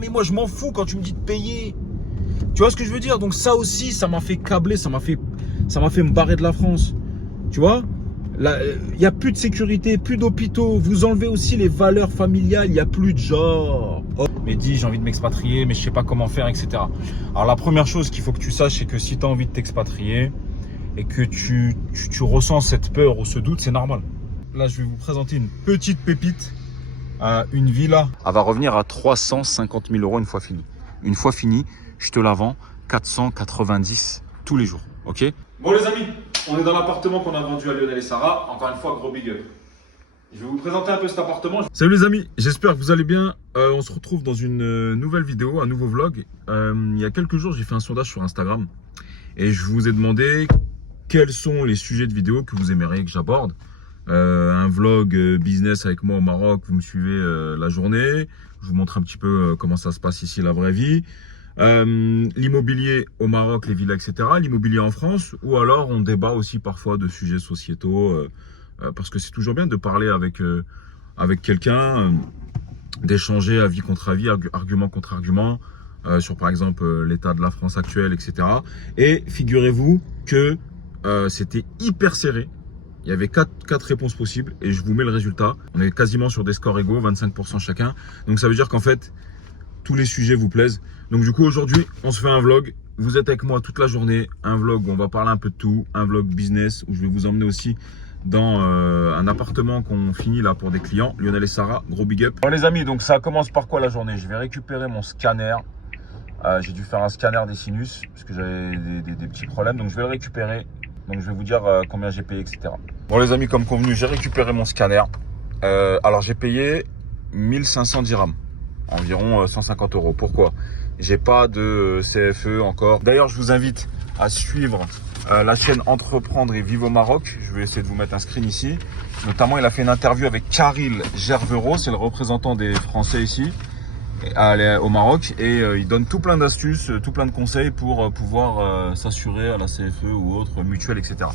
Mais moi, je m'en fous quand tu me dis de payer. Tu vois ce que je veux dire? Donc ça aussi, ça m'a fait câbler, ça m'a fait me barrer de la France. Tu vois? Il n'y a plus de sécurité, plus d'hôpitaux. Vous enlevez aussi les valeurs familiales. Il n'y a plus de genre. Oh, mais dis, j'ai envie de m'expatrier, mais je sais pas comment faire, etc. Alors la première chose qu'il faut que tu saches, c'est que si tu as envie de t'expatrier et que tu ressens cette peur ou ce doute, c'est normal. Là, je vais vous présenter une petite pépite. Une villa. Elle va revenir à 350 000 € une fois finie. Une fois finie, je te la vends 490 tous les jours. Ok? Bon les amis, on est dans l'appartement qu'on a vendu à Lionel et Sarah. Encore une fois, gros big up. Je vais vous présenter un peu cet appartement. Salut les amis, j'espère que vous allez bien. On se retrouve dans une nouvelle vidéo, un nouveau vlog. Il y a quelques jours, j'ai fait un sondage sur Instagram. Et je vous ai demandé quels sont les sujets de vidéo que vous aimeriez que j'aborde. Un vlog business avec moi au Maroc, vous me suivez la journée. Je vous montre un petit peu comment ça se passe ici, la vraie vie. L'immobilier au Maroc, les villas, etc. L'immobilier en France, ou alors on débat aussi parfois de sujets sociétaux, parce que c'est toujours bien de parler avec quelqu'un, d'échanger avis contre avis, argument contre argument, sur par exemple l'état de la France actuelle, etc. Et figurez-vous que c'était hyper serré. Il y avait 4 réponses possibles et je vous mets le résultat. On est quasiment sur des scores égaux, 25% chacun. Donc ça veut dire qu'en fait, tous les sujets vous plaisent. Donc du coup, aujourd'hui, on se fait un vlog. Vous êtes avec moi toute la journée. Un vlog où on va parler un peu de tout. Un vlog business où je vais vous emmener aussi dans un appartement qu'on finit là pour des clients. Lionel et Sarah, gros big up. Alors les amis, donc ça commence par quoi la journée? Je vais récupérer mon scanner. J'ai dû faire un scanner des sinus parce que j'avais des petits problèmes. Donc je vais le récupérer. Donc je vais vous dire combien j'ai payé, etc. Bon les amis, comme convenu, j'ai récupéré mon scanner. Alors j'ai payé 1500 dirhams, environ 150 €. Pourquoi? J'ai pas de CFE encore. D'ailleurs, je vous invite à suivre la chaîne Entreprendre et Vivre au Maroc. Je vais essayer de vous mettre un screen ici. Notamment, il a fait une interview avec Karil Gervero, c'est le représentant des Français ici au Maroc, et il donne tout plein d'astuces, tout plein de conseils pour pouvoir s'assurer à la CFE ou autre mutuelle, etc.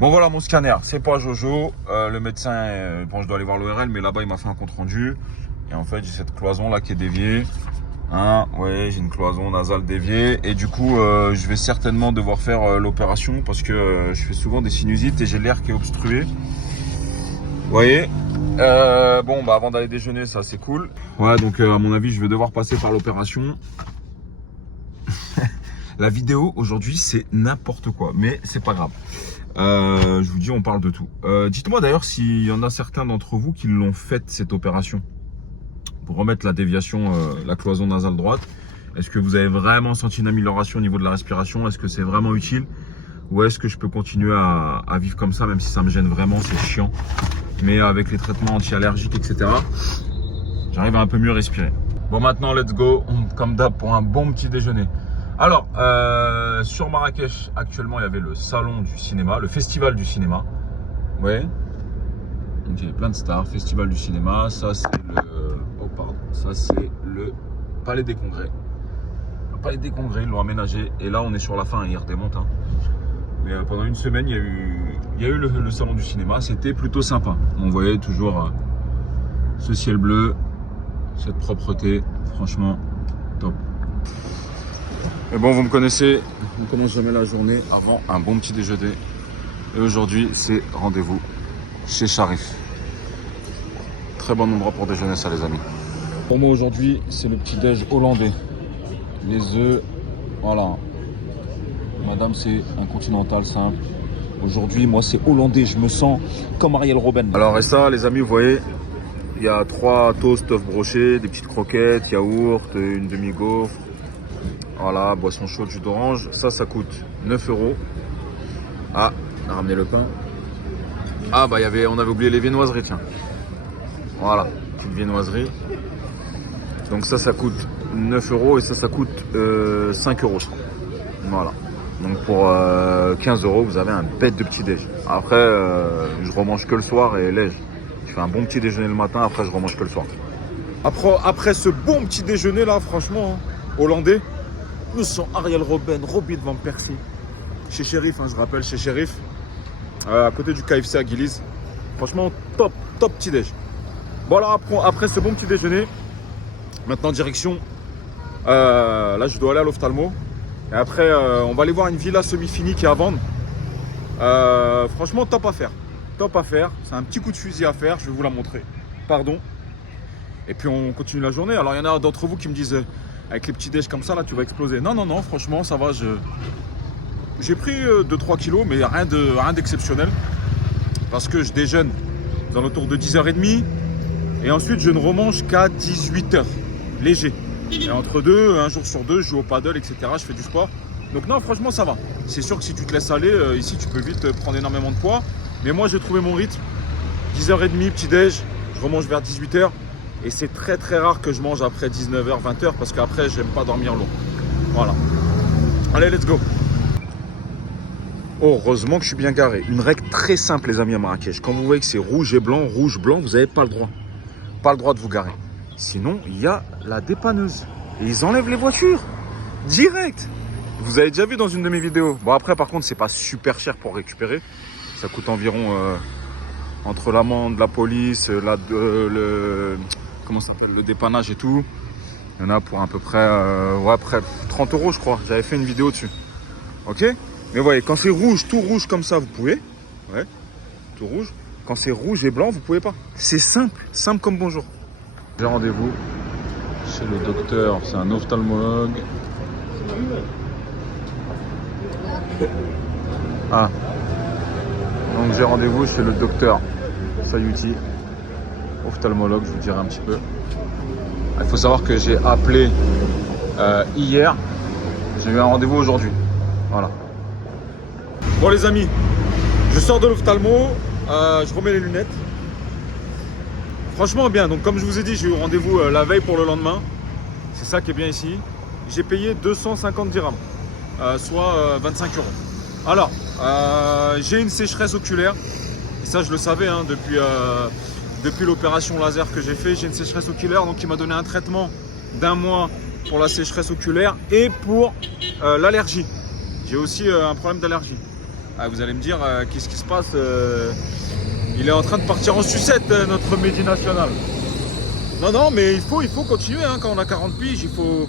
Bon voilà, mon scanner, c'est pas Jojo. Le médecin, bon, je dois aller voir l'ORL, mais là-bas il m'a fait un compte rendu. Et en fait, j'ai cette cloison là qui est déviée. Hein, ouais, j'ai une cloison nasale déviée. Et du coup, je vais certainement devoir faire l'opération parce que je fais souvent des sinusites et j'ai l'air qui est obstrué. Vous voyez? Bon, bah avant d'aller déjeuner, ça c'est cool. Ouais, donc à mon avis, je vais devoir passer par l'opération. La vidéo aujourd'hui, c'est n'importe quoi, mais c'est pas grave. Je vous dis, on parle de tout. Dites-moi d'ailleurs s'il y en a certains d'entre vous qui l'ont fait cette opération pour remettre la déviation, la cloison nasale droite. Est-ce que vous avez vraiment senti une amélioration au niveau de la respiration? Est-ce que c'est vraiment utile? Ou est-ce que je peux continuer à vivre comme ça, même si ça me gêne vraiment, c'est chiant. Mais avec les traitements anti-allergiques, etc., j'arrive à un peu mieux respirer. Bon, maintenant, let's go, comme d'hab, pour un bon petit déjeuner. Alors, sur Marrakech, actuellement, il y avait le salon du cinéma, le festival du cinéma. Ouais. Donc, il y avait plein de stars, festival du cinéma. Ça, c'est ça, c'est le Palais des Congrès. Le Palais des Congrès, ils l'ont aménagé. Et là, on est sur la fin, il remonte. Hein. Mais pendant une semaine, il y a eu le salon du cinéma. C'était plutôt sympa. On voyait toujours ce ciel bleu, cette propreté. Franchement, top. Mais bon, vous me connaissez, on ne commence jamais la journée avant un bon petit déjeuner. Et aujourd'hui, c'est rendez-vous chez Sharif. Très bon endroit pour déjeuner, ça, les amis. Pour moi, aujourd'hui, c'est le petit déj hollandais. Les œufs, voilà. Madame, c'est un continental simple. Aujourd'hui, moi, c'est hollandais. Je me sens comme Ariel Robben. Alors, et ça, les amis, vous voyez, il y a 3 toasts œufs brochés, des petites croquettes, yaourt, une demi-gaufre. Voilà, boisson chaude, jus d'orange. Ça coûte 9 €. Ah, on a ramené le pain. Ah, bah, on avait oublié les viennoiseries, tiens. Voilà, petite viennoiserie. Donc ça coûte 9 € et ça coûte 5 €. Voilà. Donc pour 15 €, vous avez un bête de petit déj. Après, je remange que le soir et léger. Je fais un bon petit déjeuner le matin, après je remange que le soir. Après ce bon petit déjeuner là, franchement, hein, hollandais, nous sommes Ariel Robben, Robin van Persie. Chez Shérif, hein, je rappelle, chez Shérif, à côté du KFC à Guilise. Franchement, top petit déj. Bon alors après ce bon petit déjeuner, maintenant direction Là, je dois aller à l'ophtalmo. Et après, on va aller voir une villa semi-finie qui est à vendre. Franchement, top à faire. Top à faire. C'est un petit coup de fusil à faire. Je vais vous la montrer. Pardon. Et puis, on continue la journée. Alors, il y en a d'entre vous qui me disent, avec les petits déj comme ça, là, tu vas exploser. Non, non, non. Franchement, ça va. J'ai pris 2-3 kilos, mais rien d'exceptionnel. Parce que je déjeune dans autour de 10h30. Et ensuite, je ne remange qu'à 18h. Léger. Et entre deux, un jour sur deux, je joue au paddle, etc. Je fais du sport. Donc non, franchement, ça va. C'est sûr que si tu te laisses aller, ici, tu peux vite prendre énormément de poids. Mais moi, j'ai trouvé mon rythme. 10h30, petit-déj. Je remange vers 18h. Et c'est très, très rare que je mange après 19h, 20h. Parce qu'après, j'aime pas dormir long. Voilà. Allez, let's go. Oh, heureusement que je suis bien garé. Une règle très simple, les amis, à Marrakech. Quand vous voyez que c'est rouge et blanc, vous n'avez pas le droit. Pas le droit de vous garer. Sinon, il y a la dépanneuse. Et ils enlèvent les voitures. Direct. Vous avez déjà vu dans une de mes vidéos. Bon, après, par contre, c'est pas super cher pour récupérer. Ça coûte environ, entre l'amende, la police, comment ça s'appelle, le dépannage et tout. Il y en a pour à peu près, près 30 €, je crois. J'avais fait une vidéo dessus. Ok? Mais voyez, quand c'est rouge, tout rouge comme ça, vous pouvez. Ouais, tout rouge. Quand c'est rouge et blanc, vous pouvez pas. C'est simple, simple comme bonjour. J'ai rendez-vous chez le docteur, c'est un ophtalmologue. Ah, donc j'ai rendez-vous chez le docteur Sayouti, ophtalmologue, je vous dirai un petit peu. Il faut savoir que j'ai appelé hier, j'ai eu un rendez-vous aujourd'hui. Voilà. Bon les amis, je sors de l'ophtalmo, je remets les lunettes. Franchement bien, donc comme je vous ai dit, j'ai eu rendez-vous la veille pour le lendemain. C'est ça qui est bien ici. J'ai payé 250 dirhams, soit 25 €. Alors, j'ai une sécheresse oculaire. Et ça je le savais hein, depuis l'opération laser que j'ai fait. J'ai une sécheresse oculaire, donc il m'a donné un traitement d'1 mois pour la sécheresse oculaire et pour l'allergie. J'ai aussi un problème d'allergie. Ah, vous allez me dire, qu'est-ce qui se passe il est en train de partir en sucette, notre Mehdi national. Non, non, mais il faut continuer. Hein, quand on a 40 piges, il faut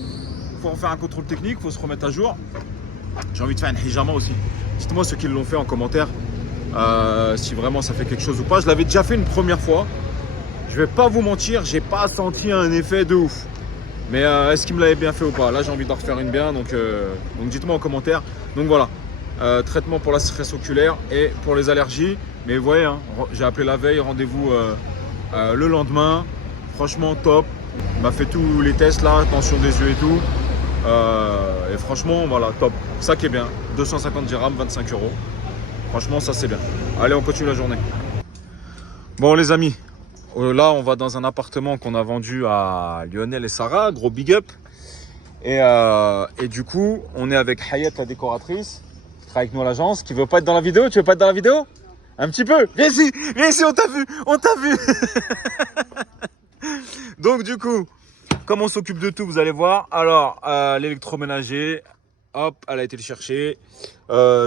en faire un contrôle technique, il faut se remettre à jour. J'ai envie de faire un hijama aussi. Dites-moi ceux qui l'ont fait en commentaire, si vraiment ça fait quelque chose ou pas. Je l'avais déjà fait une première fois. Je vais pas vous mentir, j'ai pas senti un effet de ouf. Mais est-ce qu'il me l'avait bien fait ou pas? Là, j'ai envie d'en refaire une bien, donc dites-moi en commentaire. Donc voilà. Traitement pour la sécheresse oculaire et pour les allergies. Mais vous voyez, hein, j'ai appelé la veille, rendez-vous le lendemain. Franchement top. Il m'a fait tous les tests là, tension des yeux et tout. Et franchement, voilà, top. Ça qui est bien. 250 dirhams, 25 €. Franchement, ça c'est bien. Allez, on continue la journée. Bon les amis, là on va dans un appartement qu'on a vendu à Lionel et Sarah. Gros big up. Et du coup, on est avec Hayat, la décoratrice. Travaille avec nous à l'agence, qui veut pas être dans la vidéo. Tu veux pas être dans la vidéo? Un petit peu. Viens ici, on t'a vu. Donc du coup, comme on s'occupe de tout, vous allez voir. Alors, l'électroménager, hop, elle a été le chercher,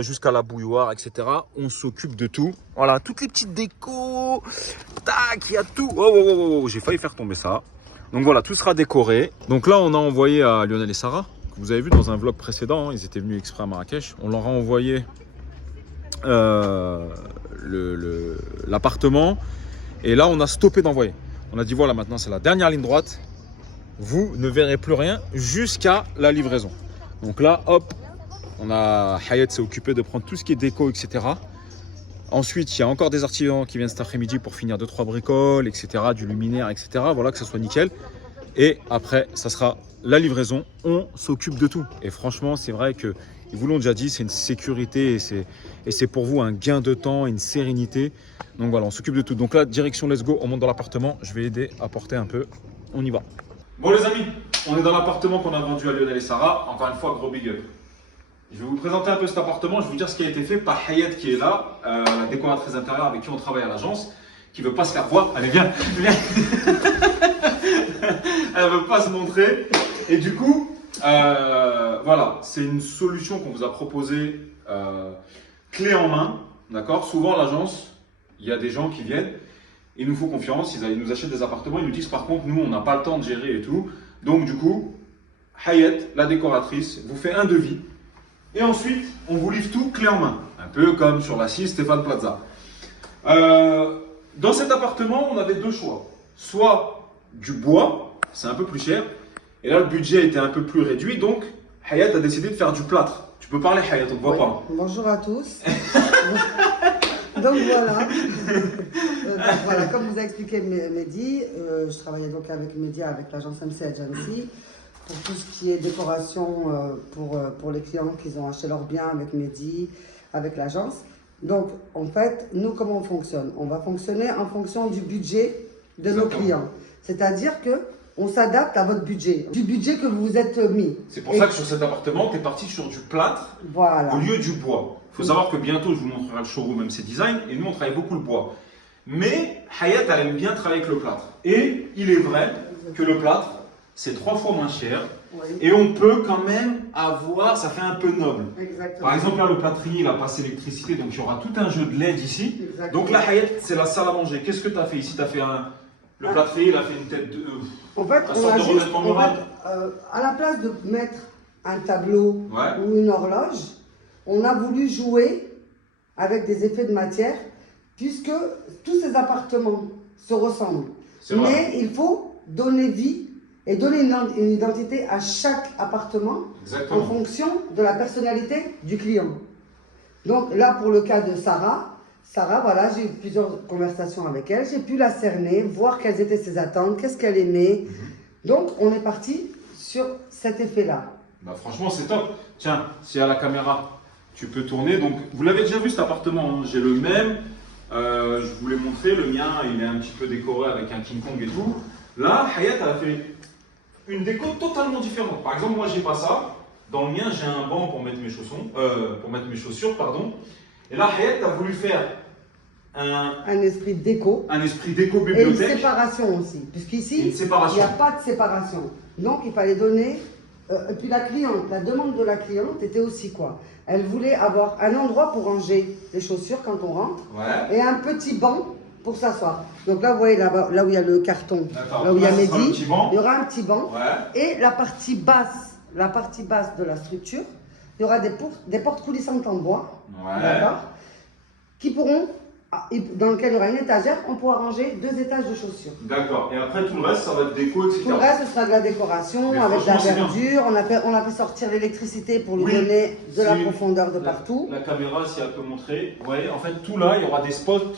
jusqu'à la bouilloire, etc. On s'occupe de tout. Voilà, toutes les petites décos. Tac, il y a tout. Oh, j'ai failli faire tomber ça. Donc voilà, tout sera décoré. Donc là, on a envoyé à Lionel et Sarah. Vous avez vu dans un vlog précédent, hein, ils étaient venus exprès à Marrakech. On leur a envoyé l'appartement. Et là, on a stoppé d'envoyer. On a dit voilà, maintenant c'est la dernière ligne droite. Vous ne verrez plus rien jusqu'à la livraison. Donc là, hop, Hayat s'est occupé de prendre tout ce qui est déco, etc. Ensuite, il y a encore des artisans qui viennent cet après-midi pour finir 2-3 bricoles, etc. Du luminaire, etc. Voilà, que ça soit nickel. Et après, ça sera la livraison. On s'occupe de tout. Et franchement, c'est vrai que, ils vous l'ont déjà dit, c'est une sécurité et c'est pour vous un gain de temps, une sérénité. Donc voilà, on s'occupe de tout. Donc là, direction let's go, on monte dans l'appartement. Je vais aider à porter un peu. On y va. Bon les amis, on est dans l'appartement qu'on a vendu à Lionel et Sarah. Encore une fois, gros big up. Je vais vous présenter un peu cet appartement. Je vais vous dire ce qui a été fait par Hayat qui est là, la décoratrice intérieure avec qui on travaille à l'agence, qui veut pas se faire voir. Allez, viens. Elle veut pas se montrer. Et du coup, voilà, c'est une solution qu'on vous a proposée clé en main. D'accord. Souvent, à l'agence, il y a des gens qui viennent, ils nous font confiance, ils nous achètent des appartements, ils nous disent par contre, nous, on n'a pas le temps de gérer et tout. Donc, du coup, Hayat, la décoratrice, vous fait un devis. Et ensuite, on vous livre tout clé en main. Un peu comme sur la 6 Stéphane Plaza. Dans cet appartement, on avait deux choix. Soit du bois, c'est un peu plus cher. Et là, le budget était un peu plus réduit. Donc, Hayat a décidé de faire du plâtre. Tu peux parler, Hayat, on ne te voit pas. Bonjour à tous. Donc voilà. Voilà, comme vous a expliqué Mehdi, je travaillais donc avec Mehdi, avec l'agence MC Agency, pour tout ce qui est décoration pour les clients qui ont acheté leurs biens avec Mehdi, avec l'agence. Donc en fait, nous comment on fonctionne? On va fonctionner en fonction du budget de nos clients. C'est-à-dire que on s'adapte à votre budget, du budget que vous vous êtes mis. C'est pour ça que sur cet appartement, tu es parti sur du plâtre voilà. Au lieu du bois. Il faut savoir que bientôt, je vous montrerai le showroom MC Design et nous, on travaille beaucoup le bois. Mais Hayat, elle aime bien travailler avec le plâtre. Et il est vrai que le plâtre, c'est 3 fois moins cher. Oui. Et on peut quand même avoir, ça fait un peu noble. Exactement. Par exemple, là, le plâtrier, il a passé l'électricité, donc il y aura tout un jeu de LED ici. Exactement. Donc là, Hayat, c'est la salle à manger. Qu'est-ce que tu as fait ici? Tu as fait le plâtrier, il a fait une tête de. En fait, un sorte de revêtement mural. À la place de mettre un tableau ou une horloge, on a voulu jouer avec des effets de matière, puisque tous ces appartements se ressemblent. Mais il faut donner vie et donner une identité à chaque appartement. Exactement. En fonction de la personnalité du client. Donc là, pour le cas de Sarah, voilà, j'ai eu plusieurs conversations avec elle, j'ai pu la cerner, voir quelles étaient ses attentes, qu'est-ce qu'elle aimait. Donc on est parti sur cet effet-là. Bah, franchement, c'est top. Tiens, si à la caméra, tu peux tourner. Donc, vous l'avez déjà vu cet appartement, hein. J'ai le même. Je vous l'ai montré. Le mien, il est un petit peu décoré avec un King Kong et tout. Là, Hayat, elle a fait une déco totalement différente. Par exemple, moi, j'ai pas ça. Dans le mien, j'ai un banc pour mettre mes chaussures, pardon. Et là, Hayat a voulu faire un esprit déco. Un esprit déco bibliothèque. Et une séparation aussi. Puisqu'ici, il n'y a pas de séparation. Donc, il fallait donner. Et puis la cliente, la demande de la cliente était aussi quoi? Elle voulait avoir un endroit pour ranger les chaussures quand on rentre. Et un petit banc pour s'asseoir. Donc là, vous voyez, là où il y a le carton, là où il y a Mehdi, il y aura un petit banc. Et la partie basse de la structure, il y aura des portes coulissantes en bois, qui pourront, dans lequel il y aura une étagère, on pourra ranger 2 étages de chaussures. D'accord. Et après, tout le reste, ça va être déco, etc. Tout le reste, ce sera de la décoration, avec de la verdure. On a fait sortir l'électricité pour lui donner de la profondeur de partout. La caméra, si elle peut montrer. Vous voyez, en fait, tout là, il y aura des spots.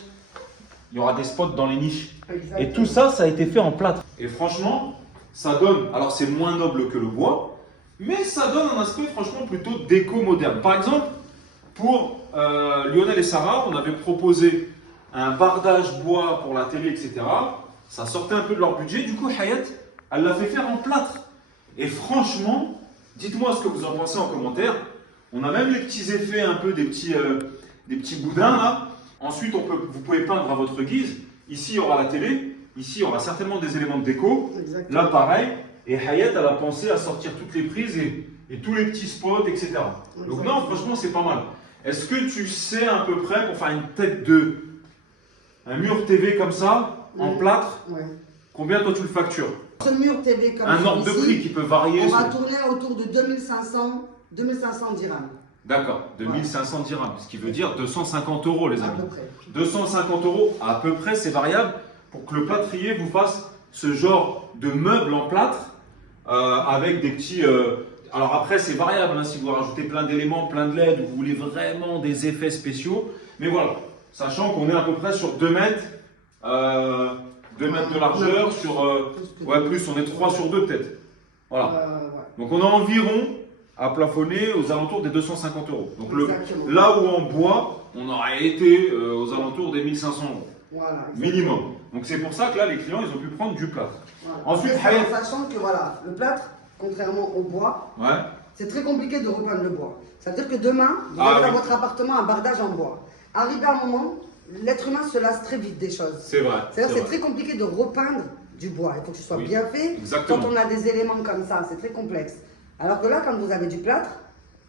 Il y aura des spots dans les niches. Exactement. Et tout ça, ça a été fait en plâtre. Et franchement, ça donne. Alors, c'est moins noble que le bois, mais ça donne un aspect, franchement, plutôt déco-moderne. Par exemple, pour Lionel et Sarah, on avait proposé un bardage bois pour la télé, etc. Ça sortait un peu de leur budget. Du coup, Hayat, elle l'a fait faire en plâtre. Et franchement, dites-moi ce que vous en pensez en commentaire. On a même les petits effets, un peu des petits boudins là. Ensuite, vous pouvez peindre à votre guise. Ici, il y aura la télé. Ici, il y aura certainement des éléments de déco. Exactement. Là, pareil. Et Hayat, elle a pensé à sortir toutes les prises et tous les petits spots, etc. Exactement. Donc non, franchement, c'est pas mal. Est-ce que tu sais à peu près, pour faire une tête de un mur TV comme ça, en plâtre, combien toi tu le factures? Ce mur TV comme ça, un ordre de prix qui peut varier. On va tourner autour de 2500 dirhams. D'accord, 2500 dirhams, ce qui veut dire 250 €, les amis. À peu près. 250 € à peu près, c'est variable, pour que le plâtrier vous fasse ce genre de meuble en plâtre avec des petits. Alors après, c'est variable, hein, si vous rajoutez plein d'éléments, plein de LED, ou vous voulez vraiment des effets spéciaux. Mais voilà, sachant qu'on est à peu près sur 2 mètres, 2 mètres de largeur, plus, on est 3 sur 2 peut-être. Voilà. Donc on a environ à plafonner aux alentours des 250 €. Donc là où en bois, on aurait été aux alentours des 1500 €. Voilà, minimum. Donc c'est pour ça que là, les clients, ils ont pu prendre du plâtre. Voilà. Ensuite, sachant que voilà, le plâtre, contrairement au bois, c'est très compliqué de repeindre le bois. Ça veut dire que demain, vous avez dans votre appartement un bardage en bois. Arrivé à un moment, l'être humain se lasse très vite des choses. C'est vrai. C'est très compliqué de repeindre du bois. Il faut que ce soit bien fait. Exactement. Quand on a des éléments comme ça, c'est très complexe. Alors que là, quand vous avez du plâtre,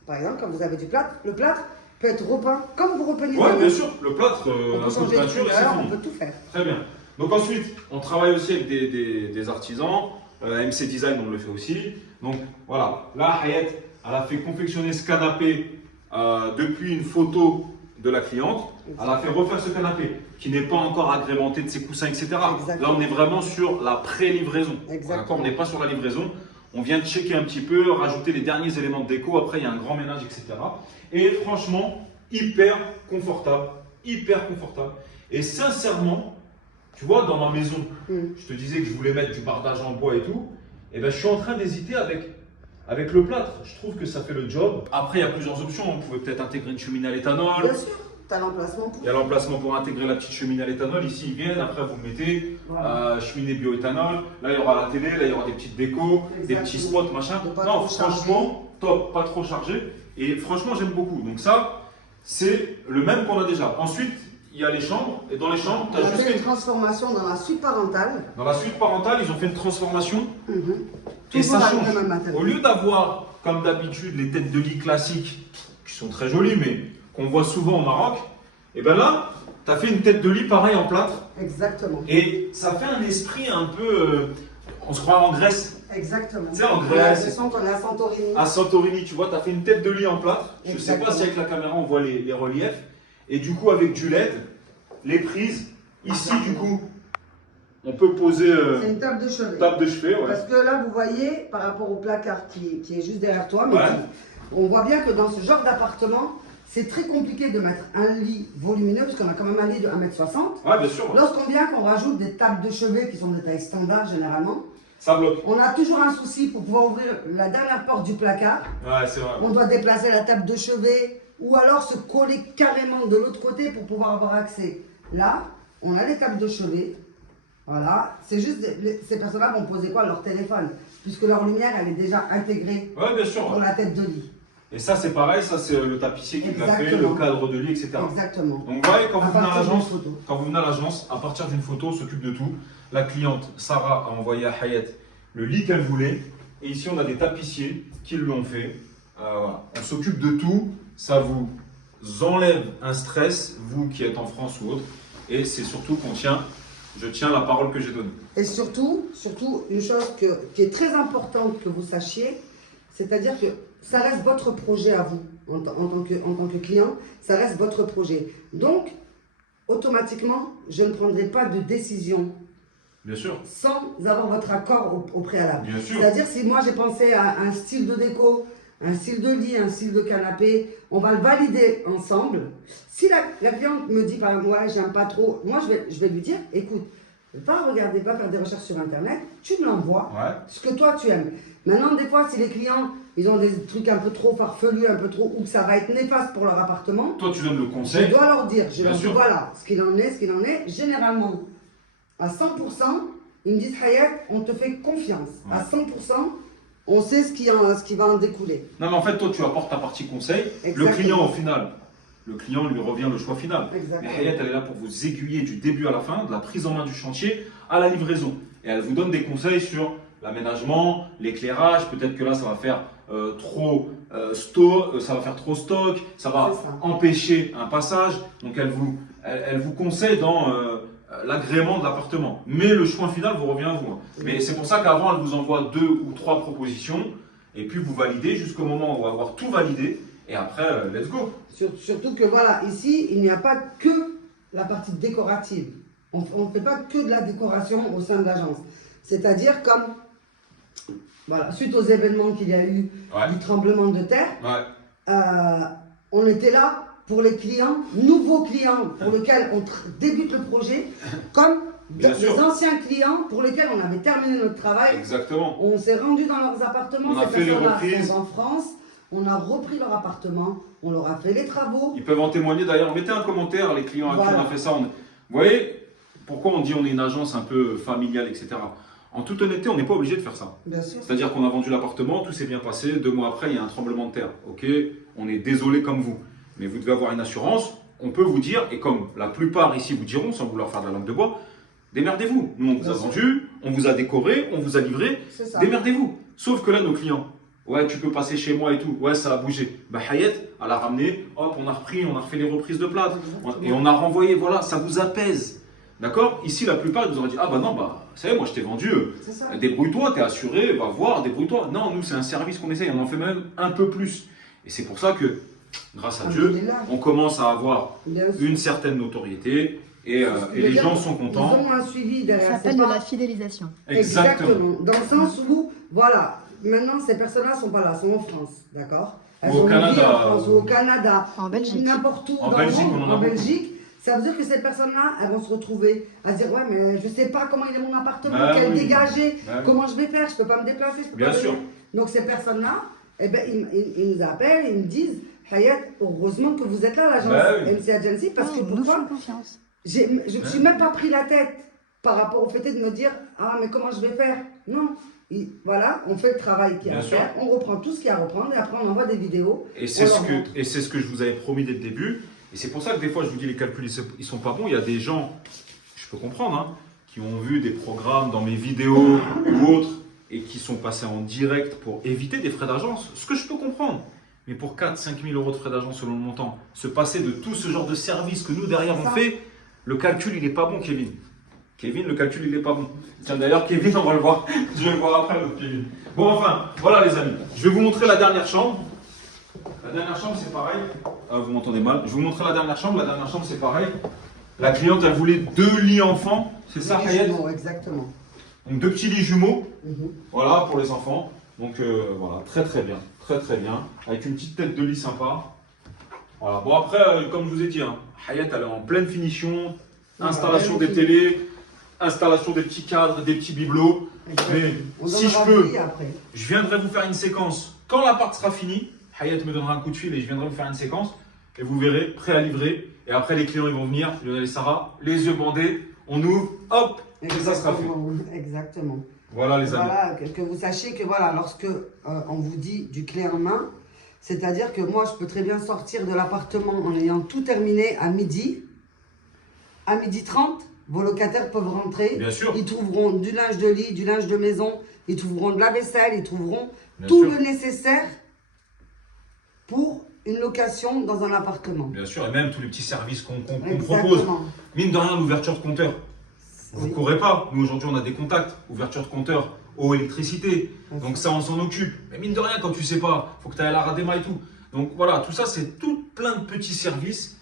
par exemple, quand vous avez du plâtre, le plâtre peut être repeint comme vous repeignez. Oui, bien sûr. Le plâtre, la peinture, on peut tout faire. Très bien. Donc ensuite, on travaille aussi avec des artisans. MC Design, on le fait aussi. Donc voilà, là Hayat, elle a fait confectionner ce canapé depuis une photo de la cliente. Elle a fait refaire ce canapé qui n'est pas encore agrémenté de ses coussins, etc. Exactement. Là, on est vraiment sur la pré-livraison. On n'est pas sur la livraison. On vient de checker un petit peu, rajouter les derniers éléments de déco. Après, il y a un grand ménage, etc. Et franchement, hyper confortable. Hyper confortable. Et sincèrement, tu vois, dans ma maison, je te disais que je voulais mettre du bardage en bois et tout. Et ben, je suis en train d'hésiter avec le plâtre. Je trouve que ça fait le job. Après, il y a plusieurs options. On pouvait peut-être intégrer une cheminée à l'éthanol. Bien sûr, tu as l'emplacement pour. Il y a l'emplacement pour intégrer la petite cheminée à l'éthanol. Ici, ils viennent. Après, vous mettez cheminée bioéthanol. Là, il y aura la télé. Là, il y aura des petites décos, des petits spots, machin. Non, franchement, top, pas trop chargé. Et franchement, j'aime beaucoup. Donc ça, c'est le même qu'on a déjà. Ensuite, il y a les chambres. Et dans les chambres, tu as juste une transformation dans la suite parentale. Dans la suite parentale, ils ont fait une transformation. Et ça change. Au lieu d'avoir, comme d'habitude, les têtes de lit classiques, qui sont très jolies, mais qu'on voit souvent au Maroc, et bien là, tu as fait une tête de lit pareil en plâtre. Exactement. Et ça fait un esprit un peu. On se croit en Grèce. Exactement. Tu sais, en Grèce. On qu'on est à Santorini. À Santorini, tu vois, tu as fait une tête de lit en plâtre. Je ne sais pas si avec la caméra on voit les reliefs. Et du coup, avec du LED, les prises, ici, du coup, on peut poser. C'est une table de chevet. Table de chevet, ouais. Parce que là, vous voyez, par rapport au placard qui est juste derrière toi, mais on voit bien que dans ce genre d'appartement, c'est très compliqué de mettre un lit volumineux, parce qu'on a quand même un lit de 1,60 m. Ouais, bien sûr. Lorsqu'on vient qu'on rajoute des tables de chevet qui sont de taille standard généralement, ça bloque. On a toujours un souci pour pouvoir ouvrir la dernière porte du placard. Ouais, c'est vrai. On doit déplacer la table de chevet ou alors se coller carrément de l'autre côté pour pouvoir avoir accès. Là, on a les tables de chevet. Voilà, c'est juste ces personnes-là vont poser quoi? Leur téléphone, puisque leur lumière, elle est déjà intégrée bien sûr, pour la tête de lit. Et ça, c'est pareil, ça c'est le tapissier qui l'a fait, le cadre de lit, etc. Exactement. Donc, vous voyez, quand vous venez à l'agence, à partir d'une photo, on s'occupe de tout. La cliente, Sarah, a envoyé à Hayat le lit qu'elle voulait. Et ici, on a des tapissiers qui lui ont fait. Voilà. On s'occupe de tout. Ça vous enlève un stress, vous qui êtes en France ou autre. Et c'est surtout qu'on tient. Je tiens la parole que j'ai donnée. Et surtout, une chose qui est très importante que vous sachiez, c'est-à-dire que ça reste votre projet à vous, en tant que client, ça reste votre projet. Donc, automatiquement, je ne prendrai pas de décision. Bien sûr. Sans avoir votre accord au préalable. Bien sûr. C'est-à-dire, si moi j'ai pensé à un style de déco, un style de lit, un style de canapé, on va le valider ensemble. Si la cliente me dit par exemple, ouais, j'aime pas trop, moi je vais lui dire, écoute, va regarder, va faire des recherches sur internet, tu me l'envoies, ce que toi tu aimes. Maintenant, des fois, si les clients, ils ont des trucs un peu trop farfelus, un peu trop, ou que ça va être néfaste pour leur appartement, toi tu donnes le conseil. Je dois leur dire, je leur dis voilà, ce qu'il en est, généralement, à 100%, ils me disent, Hayat, on te fait confiance. À 100%, on sait ce qui va en découler. Non, mais en fait, toi, tu apportes ta partie conseil. Exactement. Le client, au final, le client lui revient le choix final. Exactement. Mais Hayat, elle est là pour vous aiguiller du début à la fin, de la prise en main du chantier à la livraison. Et elle vous donne des conseils sur l'aménagement, l'éclairage. Peut-être que là, ça va faire trop stock, ça va empêcher un passage. Donc, elle vous conseille dans l'agrément de l'appartement. Mais le choix final vous revient à vous. Mais c'est pour ça qu'avant, elle vous envoie 2 ou 3 propositions. Et puis, vous validez jusqu'au moment où on va avoir tout validé. Et après, let's go. Surtout que voilà, ici, il n'y a pas que la partie décorative. On ne fait pas que de la décoration au sein de l'agence. C'est-à-dire comme, voilà, suite aux événements qu'il y a eu, du tremblement de terre, on était là pour les clients, nouveaux clients pour lesquels on débute le projet, comme les anciens clients pour lesquels on avait terminé notre travail. Exactement. On s'est rendu dans leurs appartements, on a fait les reprises en France. On a repris leur appartement, on leur a fait les travaux. Ils peuvent en témoigner d'ailleurs. Mettez un commentaire, les clients à qui on a fait ça. Vous voyez, pourquoi on dit on est une agence un peu familiale, etc. En toute honnêteté, on n'est pas obligé de faire ça. Bien sûr. C'est-à-dire qu'on a vendu l'appartement, tout s'est bien passé. 2 mois après, il y a un tremblement de terre. Ok, on est désolé comme vous. Mais vous devez avoir une assurance. On peut vous dire, et comme la plupart ici vous diront, sans vouloir faire de la langue de bois, démerdez-vous. Nous, on vous a vendu, on vous a décoré, on vous a livré. Démerdez-vous. Sauf que là, nos clients, ouais, tu peux passer chez moi et tout. Ouais, ça a bougé. Bah, Hayat, elle a ramené, hop, on a repris, on a refait les reprises de plâtre. Et on a renvoyé, voilà, ça vous apaise. D'accord? Ici, la plupart, ils nous auraient dit, ah bah non, bah, ça y est, moi je t'ai vendu, C'est ça. débrouille-toi, t'es assuré, va voir, débrouille-toi. Non, nous, c'est un service qu'on essaye, on en fait même un peu plus. Et c'est pour ça que, grâce à Dieu, on commence à avoir une certaine notoriété et les gens sont contents. Ils ont un suivi derrière. Ça s'appelle de la fidélisation. Exactement. Dans le sens où, voilà, maintenant ces personnes-là ne sont pas là, sont en France, d'accord? Elles Ou au sont Canada. en France, ou au Canada, En Belgique. n'importe où En dans Belgique, le on monde, en a en beaucoup. Belgique. Ça veut dire que ces personnes-là, elles vont se retrouver à dire ouais, mais je sais pas comment il est mon appartement, Bah quel oui. dégagé, Bah oui. comment je vais faire, je peux pas me déplacer, je peux Bien pas sûr. venir. Donc ces personnes-là, eh ben, ils nous appellent, ils me disent Hayat, heureusement que vous êtes là, l'agence Bah oui. MC Agency, parce que Oh, nous pourquoi font confiance. je ne me suis même pas pris la tête par rapport au fait de me dire ah, mais comment je vais faire? Non. Voilà, on fait le travail qu'il y a à Bien sûr. faire, on reprend tout ce qu'il y a à reprendre et après on envoie des vidéos. Et c'est on ce leur que, montre. et c'est ce que je vous avais promis dès le début. Et c'est pour ça que des fois, je vous dis les calculs, ils sont pas bons. Il y a des gens, je peux comprendre, hein, qui ont vu des programmes dans mes vidéos ou autres et qui sont passés en direct pour éviter des frais d'agence. Ce que je peux comprendre. Mais pour 4-5 000 euros de frais d'agence selon le montant, se passer de tout ce genre de service que nous derrière on fait, le calcul il est pas bon, Kevin. Kevin, le calcul il est pas bon. Tiens d'ailleurs, Kevin, on va le voir. Je vais le voir après, l'autre Kevin. Bon, enfin, voilà les amis. Je vais vous montrer la dernière chambre. La dernière chambre, c'est pareil. Ah, vous m'entendez mal. Je vais vous montrer la dernière chambre. La dernière chambre, c'est pareil. La cliente, elle voulait 2 lits enfants. C'est ça, Hayat? Exactement. Donc 2 petits lits jumeaux. Mhm. Voilà, pour les enfants. Donc voilà, très très bien. Très très bien. Avec une petite tête de lit sympa. Voilà. Bon, après, comme je vous ai dit, hein, Hayat, elle est en pleine finition. Installation des télés, installation des petits cadres, des petits bibelots. Mais On si je donnera peux, le prix après. je viendrai vous faire une séquence. Quand l'appart sera fini, Hayat me donnera un coup de fil et je viendrai vous faire une séquence. Et vous verrez, prêt à livrer. Et après, les clients, ils vont venir. Lionel et Sarah, les yeux bandés. On ouvre, hop, et ça sera fait. Exactement. Voilà les amis. Voilà, que vous sachiez que voilà, lorsque on vous dit du clé en main, c'est-à-dire que moi, je peux très bien sortir de l'appartement en ayant tout terminé à midi. À 12h30, vos locataires peuvent rentrer. Bien sûr. Ils trouveront du linge de lit, du linge de maison, ils trouveront de la vaisselle, ils trouveront Bien tout sûr. le nécessaire pour une location dans un appartement. Bien sûr, et même tous les petits services qu'on propose. Exactement. Mine de rien, l'ouverture de compteur. Vous ne Oui. courez pas. Nous, aujourd'hui, on a des contacts. Ouverture de compteur, eau, électricité. Donc ça, on s'en occupe. Mais mine de rien, quand tu sais pas, il faut que tu ailles à la Radema et tout. Donc voilà, tout ça, c'est tout plein de petits services.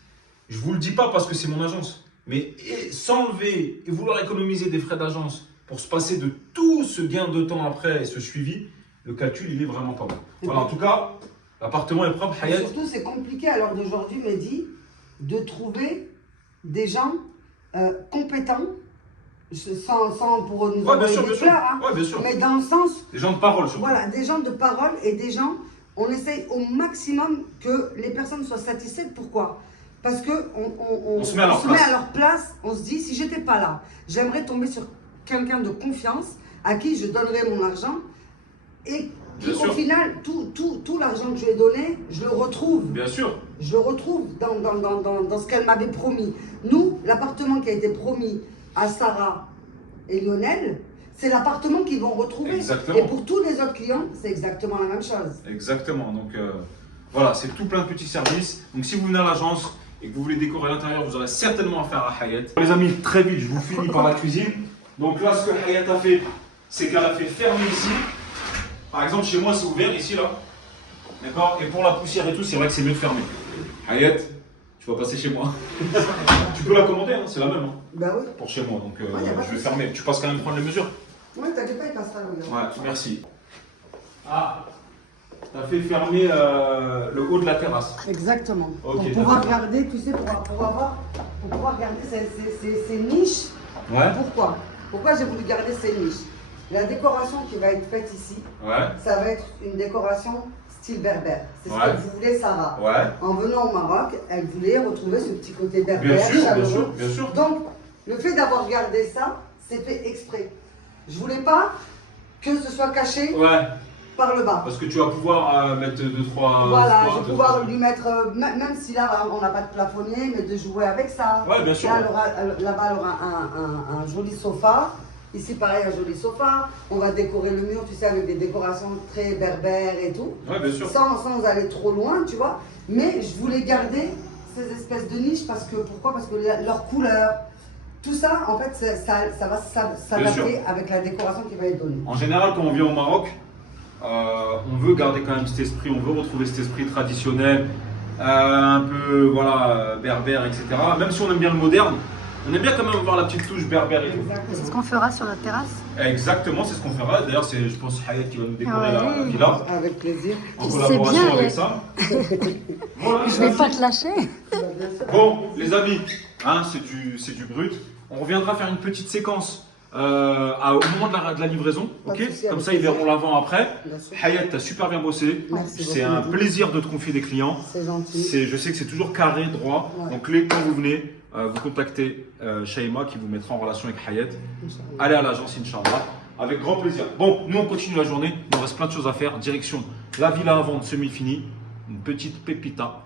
Je vous le dis pas parce que c'est mon agence. Mais s'enlever et vouloir économiser des frais d'agence pour se passer de tout ce gain de temps après et ce suivi, le calcul, il est vraiment pas bon. Voilà, en tout cas, l'appartement est propre. Et Hayat, surtout, c'est compliqué à l'heure d'aujourd'hui, Mehdi, de trouver des gens compétents, sans pour nous ouais, bien envoyer sûr, des bien sûr. fleurs, hein, Ouais, bien sûr. mais dans le sens, Des gens de parole, surtout. voilà, des gens de parole et des gens, on essaye au maximum que les personnes soient satisfaites. Pourquoi? Parce que on se met à leur se place. met à leur place, on se dit, si j'étais pas là, j'aimerais tomber sur quelqu'un de confiance à qui je donnerais mon argent et qui, Bien au sûr. final, tout l'argent que je lui ai donné, je le retrouve. Bien sûr. Je le retrouve dans ce qu'elle m'avait promis. Nous, l'appartement qui a été promis à Sarah et Lionel, c'est l'appartement qu'ils vont retrouver. Exactement. Et pour tous les autres clients, c'est exactement la même chose. Exactement. Donc voilà, c'est tout plein de petits services. Donc si vous venez à l'agence et que vous voulez décorer à l'intérieur, vous aurez certainement affaire à Hayat. Les amis, très vite, je vous finis par la cuisine. Donc là, ce que Hayat a fait, c'est qu'elle a fait fermer ici. Par exemple, chez moi, c'est ouvert ici, là. D'accord? Et pour la poussière et tout, c'est vrai que c'est mieux de fermer. Hayat, tu vas passer chez moi. Tu peux la commander, hein, c'est la même. Hein, Bah oui. pour chez moi. Donc y a pas de je vais souci. fermer. Tu passes quand même prendre les mesures. Oui, t'inquiète pas, il passera le Ouais, merci. Ah, t'as fait fermer le haut de la terrasse. Exactement. Ok, pour pouvoir d'accord. regarder, tu sais, pour pouvoir garder ces niches. Ouais. Pourquoi j'ai voulu garder ces niches? La décoration qui va être faite ici, Ouais. ça va être une décoration style berbère. C'est ce Ouais. que voulait Sarah. Ouais. En venant au Maroc, elle voulait retrouver ce petit côté berbère, Bien sûr, bien chaleureux. sûr, bien sûr. Donc, le fait d'avoir gardé ça, c'est fait exprès. Je voulais pas que ce soit caché Ouais. par le bas. Parce que tu vas pouvoir mettre 2-3. Voilà, je vais pouvoir lui mettre, même si là on n'a pas de plafonnier, mais de jouer avec ça. Ouais, bien sûr. Là, là-bas, elle aura un joli sofa. Ici, pareil, un joli sofa. On va décorer le mur, tu sais, avec des décorations très berbères et tout. Ouais, bien sûr. Sans aller trop loin, tu vois. Mais je voulais garder ces espèces de niches parce que, pourquoi? Parce que leur couleur, tout ça, en fait, ça va s'adapter avec la décoration qui va être donnée. En général, quand on vient au Maroc, on veut garder quand même cet esprit, on veut retrouver cet esprit traditionnel, un peu voilà, berbère, etc. Même si on aime bien le moderne, on aime bien quand même avoir la petite touche berbère et tout. C'est ce qu'on fera sur notre terrasse. Exactement, c'est ce qu'on fera. D'ailleurs, c'est, je pense, Hayat qui va nous décorer la villa. Avec plaisir. En collaboration bien, avec ouais. ça. Voilà, Je vais pas te lâcher. bon, les amis, hein, c'est du brut. On reviendra faire une petite séquence au moment de la livraison. Ok. Comme ça, ils verront l'avant après. Hayat, tu as super bien bossé. C'est un plaisir de te confier des clients. C'est gentil. Je sais que c'est toujours carré, droit. Ouais. Donc, quand vous venez, vous contactez Shaima qui vous mettra en relation avec Hayat. Allez à l'agence, Inch'Allah. Avec grand plaisir. Bon, nous on continue la journée. Il nous reste plein de choses à faire. Direction la villa à vendre semi-finie. Une petite pépita.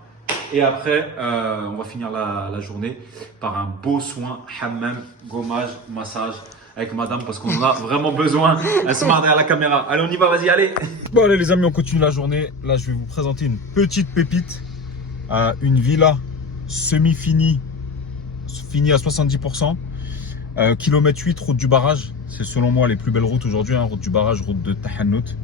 Et après, on va finir la journée par un beau soin, hammam, gommage, massage avec madame parce qu'on en a vraiment besoin. Elle se marre derrière la caméra. Allez, on y va, vas-y, allez. Bon, allez, les amis, on continue la journée. Là, je vais vous présenter une petite pépite. Une villa semi-finie, finie à 70%. Kilomètre 8, route du barrage. C'est selon moi les plus belles routes aujourd'hui. Hein, route du barrage, route de Tahanout.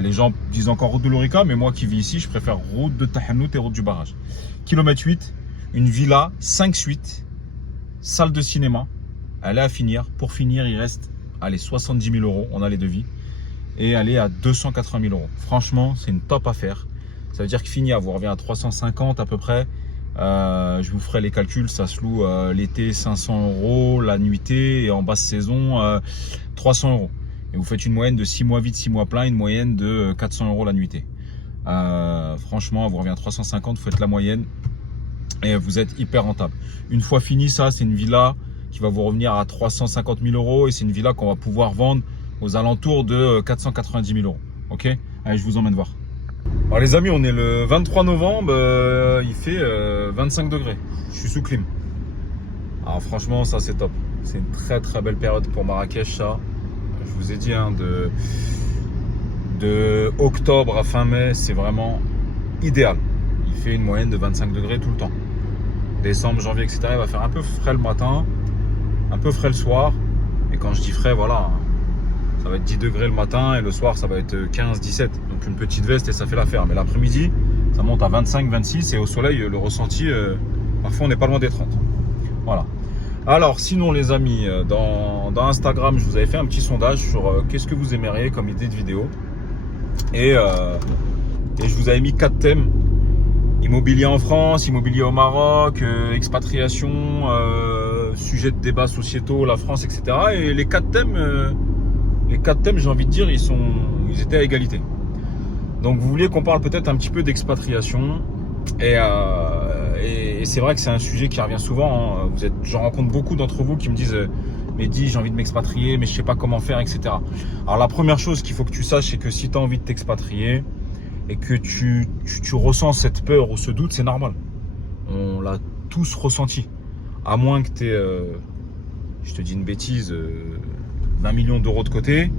Les gens disent encore route de l'Orica, mais moi qui vis ici, je préfère route de Tahanout et route du barrage. Kilomètre 8, une villa 5 suites, salle de cinéma. Elle est à finir. Pour finir, il reste allez, 70 000 euros. On a les devis. Et elle est à 280 000 euros. Franchement, c'est une top affaire. Ça veut dire que fini, vous revient à 350 à peu près. Je vous ferai les calculs. Ça se loue l'été 500 euros, la nuitée et en basse saison 300 euros. Et vous faites une moyenne de 6 mois vide, 6 mois plein, une moyenne de 400 euros la nuitée. Franchement, vous revient à 350, vous faites la moyenne et vous êtes hyper rentable. Une fois fini, ça, c'est une villa qui va vous revenir à 350 000 euros et c'est une villa qu'on va pouvoir vendre aux alentours de 490 000 euros. Ok? Allez, je vous emmène voir. Alors les amis, on est le 23 novembre, il fait 25 degrés. Je suis sous clim. Alors franchement, ça c'est top. C'est une très très belle période pour Marrakech, ça. Je vous ai dit, hein, de octobre à fin mai, c'est vraiment idéal. Il fait une moyenne de 25 degrés tout le temps. Décembre, janvier, etc. Il va faire un peu frais le matin, un peu frais le soir. Et quand je dis frais, voilà, ça va être 10 degrés le matin et le soir, ça va être 15, 17. Donc une petite veste et ça fait l'affaire. Mais l'après-midi, ça monte à 25, 26 et au soleil, le ressenti, parfois on n'est pas loin des 30. Voilà. Alors sinon les amis, dans Instagram, je vous avais fait un petit sondage sur qu'est-ce que vous aimeriez comme idée de vidéo. Et je vous avais mis 4 thèmes. Immobilier en France, immobilier au Maroc, expatriation, sujet de débat sociétaux, la France, etc. Et les 4 thèmes, j'ai envie de dire, ils étaient à égalité. Donc vous vouliez qu'on parle peut-être un petit peu d'expatriation. Et c'est vrai que c'est un sujet qui revient souvent. Hein. Je rencontre beaucoup d'entre vous qui me disent Mehdi, j'ai envie de m'expatrier, mais je ne sais pas comment faire, etc. Alors la première chose qu'il faut que tu saches, c'est que si tu as envie de t'expatrier et que tu ressens cette peur ou ce doute, c'est normal. On l'a tous ressenti. À moins que tu aies, je te dis une bêtise, 20 millions d'euros de côté,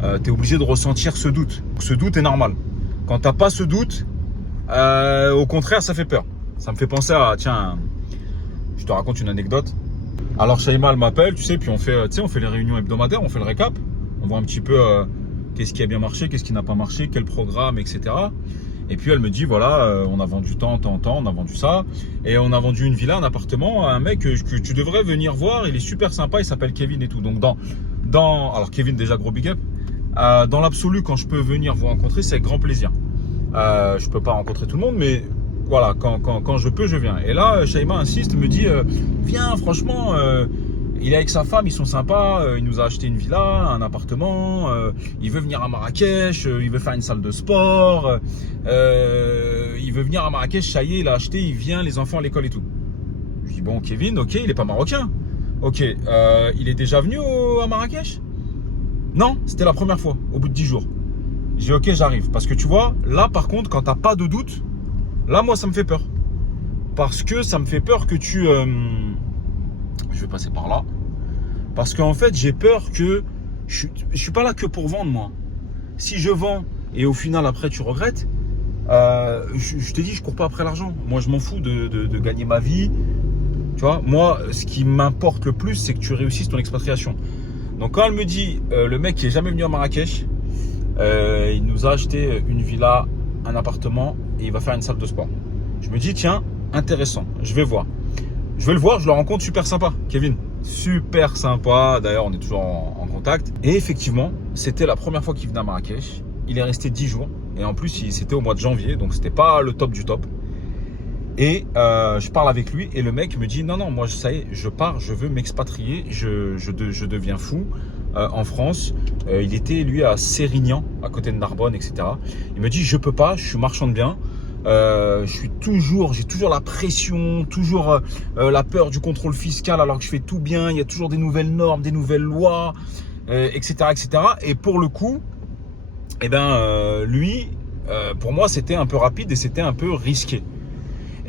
tu es obligé de ressentir ce doute. Ce doute est normal. Quand tu n'as pas ce doute, au contraire, ça fait peur. Ça me fait penser à, tiens, je te raconte une anecdote. Alors Shaima, elle m'appelle, tu sais, puis on fait les réunions hebdomadaires, on fait le récap. On voit un petit peu qu'est-ce qui a bien marché, qu'est-ce qui n'a pas marché, quel programme, etc. Et puis elle me dit, voilà, on a vendu tant, on a vendu ça. Et on a vendu une villa, un appartement à un mec que tu devrais venir voir. Il est super sympa, il s'appelle Kevin et tout. Donc alors Kevin, déjà gros big up. Dans l'absolu, quand je peux venir vous rencontrer, c'est avec grand plaisir. Je peux pas rencontrer tout le monde, mais voilà, quand je peux, je viens. Et là, Shaima insiste, me dit, viens, franchement, il est avec sa femme, ils sont sympas, il nous a acheté une villa, un appartement, il veut venir à Marrakech, il veut faire une salle de sport, il veut venir à Marrakech, ça y est, il a acheté, il vient, les enfants à l'école et tout. Je dis, bon, Kevin, ok, il est pas marocain. Ok, il est déjà venu à Marrakech? Non, c'était la première fois, au bout de 10 jours. J'ai dit, ok, j'arrive. Parce que tu vois, là, par contre, quand t'as pas de doute, là, moi, ça me fait peur. Parce que ça me fait peur que tu... Je vais passer par là. Parce qu'en fait, j'ai peur que... Je suis pas là que pour vendre, moi. Si je vends et au final, après, tu regrettes, je t'ai dit, je cours pas après l'argent. Moi, je m'en fous de gagner ma vie. Tu vois, moi, ce qui m'importe le plus, c'est que tu réussisses ton expatriation. Donc, quand elle me dit, le mec qui est jamais venu à Marrakech, il nous a acheté une villa, un appartement et il va faire une salle de sport. Je me dis, tiens, intéressant, je vais voir. Je vais le voir, je le rencontre, super sympa, Kevin. Super sympa, d'ailleurs, on est toujours en contact. Et effectivement, c'était la première fois qu'il venait à Marrakech. Il est resté 10 jours. Et en plus, c'était au mois de janvier, donc c'était pas le top du top. Et je parle avec lui et le mec me dit non, moi ça y est, je pars, je veux m'expatrier, je deviens fou en France. Il était lui à Sérignan, à côté de Narbonne, etc. Il me dit je peux pas, je suis marchand de biens, j'ai toujours la pression, toujours la peur du contrôle fiscal alors que je fais tout bien, il y a toujours des nouvelles normes, des nouvelles lois, etc., etc. Et pour le coup, lui, pour moi c'était un peu rapide et c'était un peu risqué.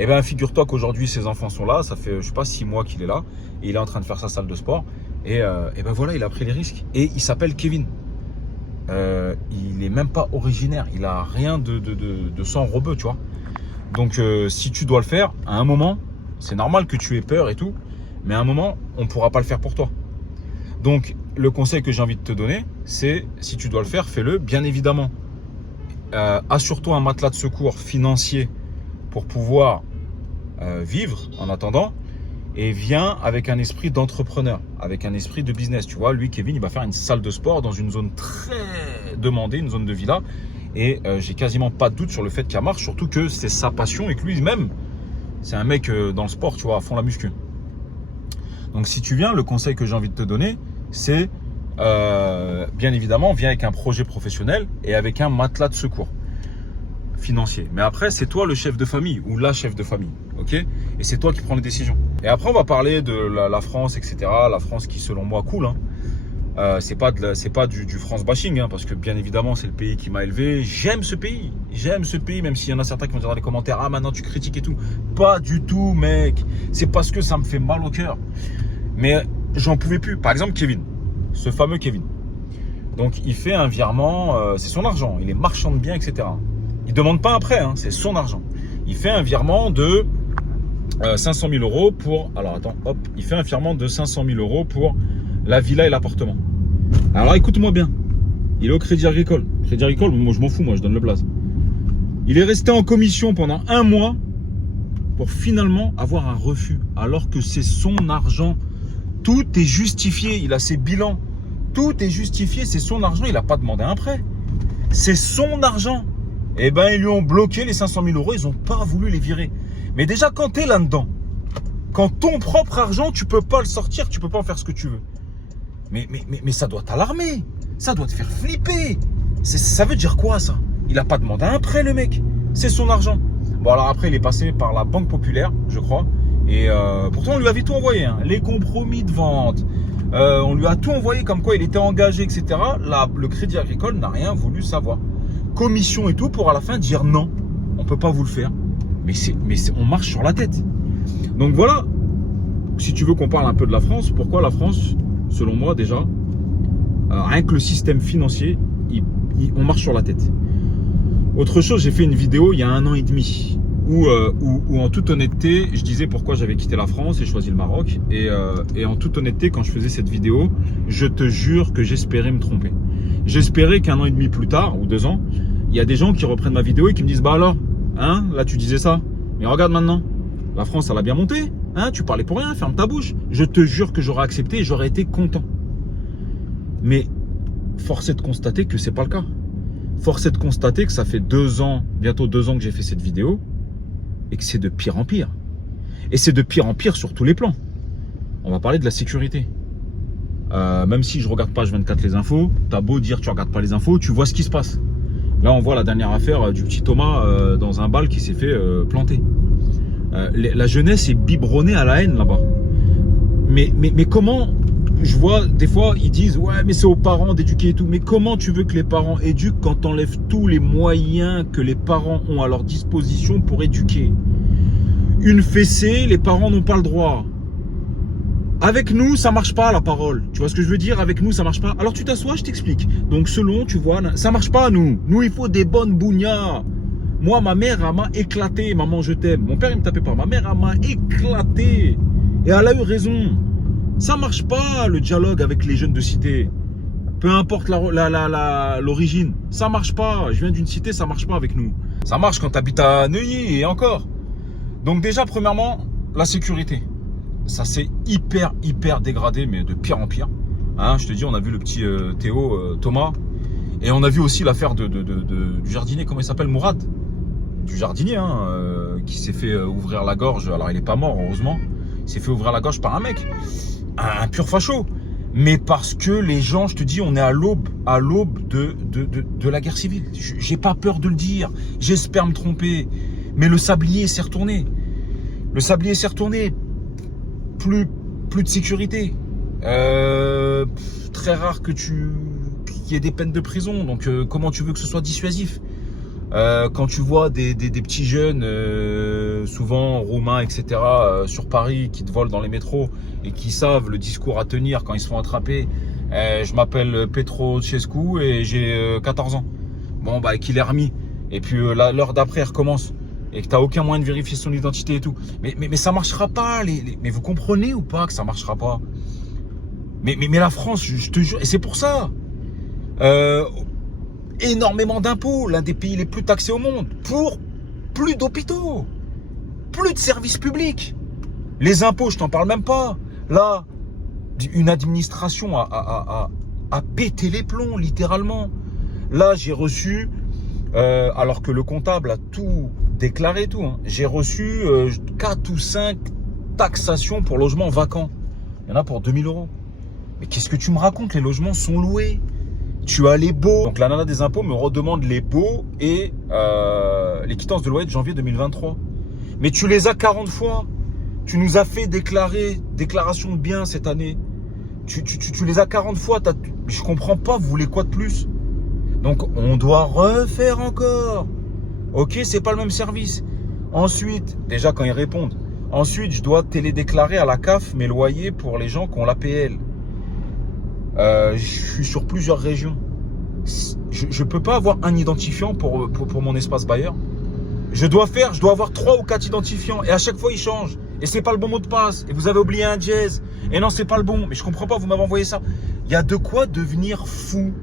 Eh bien, figure-toi qu'aujourd'hui, ses enfants sont là. Ça fait, je sais pas, 6 mois qu'il est là. Et il est en train de faire sa salle de sport. Et ben voilà, il a pris les risques. Et il s'appelle Kevin. Il est même pas originaire. Il a rien de sang rebeu, tu vois. Donc, si tu dois le faire, à un moment, c'est normal que tu aies peur et tout. Mais à un moment, on ne pourra pas le faire pour toi. Donc, le conseil que j'ai envie de te donner, c'est si tu dois le faire, fais-le. Bien évidemment, assure-toi un matelas de secours financier pour pouvoir vivre en attendant, et viens avec un esprit d'entrepreneur, avec un esprit de business. Tu vois, lui, Kevin, il va faire une salle de sport dans une zone très demandée, une zone de villa, et j'ai quasiment pas de doute sur le fait qu'elle marche, surtout que c'est sa passion et que lui-même, c'est un mec dans le sport, tu vois, à fond la muscu. Donc si tu viens, le conseil que j'ai envie de te donner, c'est bien évidemment, viens avec un projet professionnel et avec un matelas de secours financier. Mais après, c'est toi le chef de famille ou la chef de famille, ok? Et c'est toi qui prends les décisions. Et après, on va parler de la France, etc. La France qui, selon moi, cool. Hein. C'est pas du France bashing, hein, parce que bien évidemment, c'est le pays qui m'a élevé. J'aime ce pays, même s'il y en a certains qui vont dire dans les commentaires, ah maintenant tu critiques et tout. Pas du tout, mec. C'est parce que ça me fait mal au cœur. Mais j'en pouvais plus. Par exemple, Kevin, ce fameux Kevin. Donc, il fait un virement, c'est son argent. Il est marchand de biens, etc. Il ne demande pas après, hein, c'est son argent. Il fait un virement de 500 000 euros pour... Alors attends, hop, il fait un virement de 500 000 euros pour la villa et l'appartement. Alors écoute-moi bien, il est au Crédit Agricole. Crédit Agricole, moi je m'en fous, moi je donne le blaze. Il est resté en commission pendant 1 mois pour finalement avoir un refus, alors que c'est son argent. Tout est justifié, il a ses bilans. Tout est justifié, c'est son argent, il n'a pas demandé un prêt. C'est son argent. Eh ben, ils lui ont bloqué les 500 000 euros, ils n'ont pas voulu les virer. Mais déjà, quand tu es là-dedans, quand ton propre argent, tu peux pas le sortir, tu peux pas en faire ce que tu veux. Mais ça doit t'alarmer, ça doit te faire flipper. Ça veut dire quoi, ça? Il n'a pas demandé un prêt, le mec. C'est son argent. Bon, alors après, il est passé par la Banque Populaire, je crois. Et pourtant, on lui avait tout envoyé, hein. Les compromis de vente. On lui a tout envoyé comme quoi il était engagé, etc. Là, le Crédit Agricole n'a rien voulu savoir. Commission et tout pour à la fin dire non, on peut pas vous le faire. Mais on marche sur la tête. Donc voilà, si tu veux qu'on parle un peu de la France, pourquoi la France, selon moi déjà, rien que le système financier, on marche sur la tête. Autre chose, j'ai fait une vidéo il y a 1 an et demi où en toute honnêteté, je disais pourquoi j'avais quitté la France et choisi le Maroc. Et en toute honnêteté, quand je faisais cette vidéo, je te jure que j'espérais me tromper. J'espérais qu'1 an et demi plus tard, ou 2 ans, il y a des gens qui reprennent ma vidéo et qui me disent, bah alors, hein, là tu disais ça, mais regarde maintenant, la France elle a bien monté, hein, tu parlais pour rien, ferme ta bouche. Je te jure que j'aurais accepté et j'aurais été content. Mais force est de constater que c'est pas le cas. Force est de constater que ça fait 2 ans, bientôt 2 ans que j'ai fait cette vidéo, et que c'est de pire en pire. Et c'est de pire en pire sur tous les plans. On va parler de la sécurité. Même si je regarde pas H24 les infos, t'as beau dire tu regardes pas les infos, tu vois ce qui se passe. Là on voit la dernière affaire du petit Thomas dans un bal qui s'est fait planter. La jeunesse est biberonnée à la haine là-bas. Mais comment, je vois des fois ils disent ouais mais c'est aux parents d'éduquer et tout. Mais comment tu veux que les parents éduquent quand t'enlèves tous les moyens que les parents ont à leur disposition pour éduquer? Une fessée, les parents n'ont pas le droit. Avec nous, ça marche pas la parole. Tu vois ce que je veux dire? Avec nous, ça marche pas. Alors tu t'assois, je t'explique. Donc selon, tu vois, ça marche pas nous. Nous, il faut des bonnes bougnas. Moi, ma mère, elle m'a éclaté. Maman, je t'aime. Mon père, il me tapait pas. Ma mère, elle m'a éclaté. Et elle a eu raison. Ça marche pas, le dialogue avec les jeunes de cité. Peu importe l'origine. Ça marche pas. Je viens d'une cité, ça marche pas avec nous. Ça marche quand tu habites à Neuilly et encore. Donc déjà, premièrement, la sécurité. Ça s'est hyper dégradé, mais de pire en pire. Hein, je te dis, on a vu le petit Théo, Thomas. Et on a vu aussi l'affaire du jardinier, comment il s'appelle, Mourad. Du jardinier, hein, qui s'est fait ouvrir la gorge. Alors, il n'est pas mort, heureusement. Il s'est fait ouvrir la gorge par un mec. Un pur facho. Mais parce que les gens, je te dis, on est à l'aube de la guerre civile. J'ai pas peur de le dire. J'espère me tromper. Mais le sablier s'est retourné. Le sablier s'est retourné. Plus de sécurité. Très rare qu'il y ait des peines de prison. Donc, comment tu veux que ce soit dissuasif? Quand tu vois des petits jeunes, souvent roumains, etc., sur Paris, qui te volent dans les métros et qui savent le discours à tenir quand ils se font attraper. Je m'appelle Petrochescu et j'ai 14 ans. Bon, bah, qu'il est remis. Et puis l'heure d'après, elle recommence. Et que tu n'as aucun moyen de vérifier son identité et tout. Mais ça marchera pas. Mais vous comprenez ou pas que ça marchera pas? Mais la France, je te jure, et c'est pour ça. Énormément d'impôts, l'un des pays les plus taxés au monde, pour plus d'hôpitaux, plus de services publics. Les impôts, je t'en parle même pas. Là, une administration a pété les plombs, littéralement. Là, j'ai reçu, alors que le comptable a tout déclaré, tout, hein, j'ai reçu 4 ou 5 taxations pour logements vacants. Il y en a pour 2000 €. Mais qu'est-ce que tu me racontes? Les logements sont loués. Tu as les baux. Donc la nana des impôts me redemande les baux et les quittances de loyer de janvier 2023. Mais tu les as 40 fois. Tu nous as fait déclaration de biens cette année. Tu les as 40 fois. Je comprends pas, vous voulez quoi de plus? Donc on doit refaire encore. Ok, c'est pas le même service. Ensuite, déjà quand ils répondent. Ensuite, je dois télédéclarer à la CAF mes loyers pour les gens qui ont l'APL. Je suis sur plusieurs régions. Je peux pas avoir un identifiant pour mon espace bailleur. Je dois avoir 3 ou 4 identifiants et à chaque fois ils changent. Et c'est pas le bon mot de passe. Et vous avez oublié un dièse. Et non, c'est pas le bon. Mais je comprends pas, vous m'avez envoyé ça. Il y a de quoi devenir fou.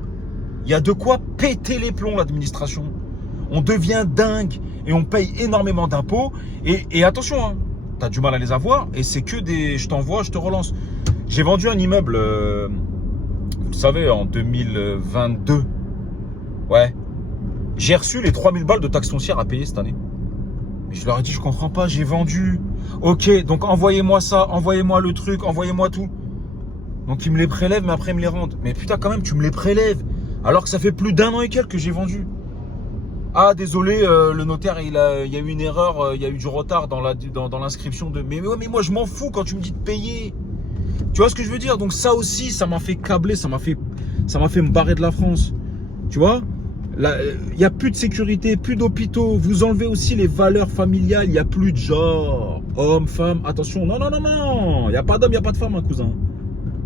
Il y a de quoi péter les plombs, l'administration. On devient dingue et on paye énormément d'impôts. Et attention, hein, t'as du mal à les avoir et c'est que des je t'envoie, je te relance. J'ai vendu un immeuble, vous le savez, en 2022. Ouais. J'ai reçu les 3000 balles de taxes foncières à payer cette année. Mais je leur ai dit, je comprends pas, j'ai vendu. Ok, donc envoyez-moi ça, envoyez-moi le truc, envoyez-moi tout. Donc ils me les prélèvent, mais après ils me les rendent. Mais putain, quand même, tu me les prélèves. Alors que ça fait plus d'1 an et quelques que j'ai vendu. Ah, désolé, le notaire, il y a eu une erreur, il y a eu du retard dans l'inscription de... Mais moi, je m'en fous quand tu me dis de payer. Tu vois ce que je veux dire? Donc ça aussi, ça m'a fait câbler, ça m'a fait me barrer de la France. Tu vois? Il n'y a plus de sécurité, plus d'hôpitaux. Vous enlevez aussi les valeurs familiales. Il n'y a plus de genre, homme, femme. Attention, non. Il n'y a pas d'homme, il n'y a pas de femme, hein, cousin.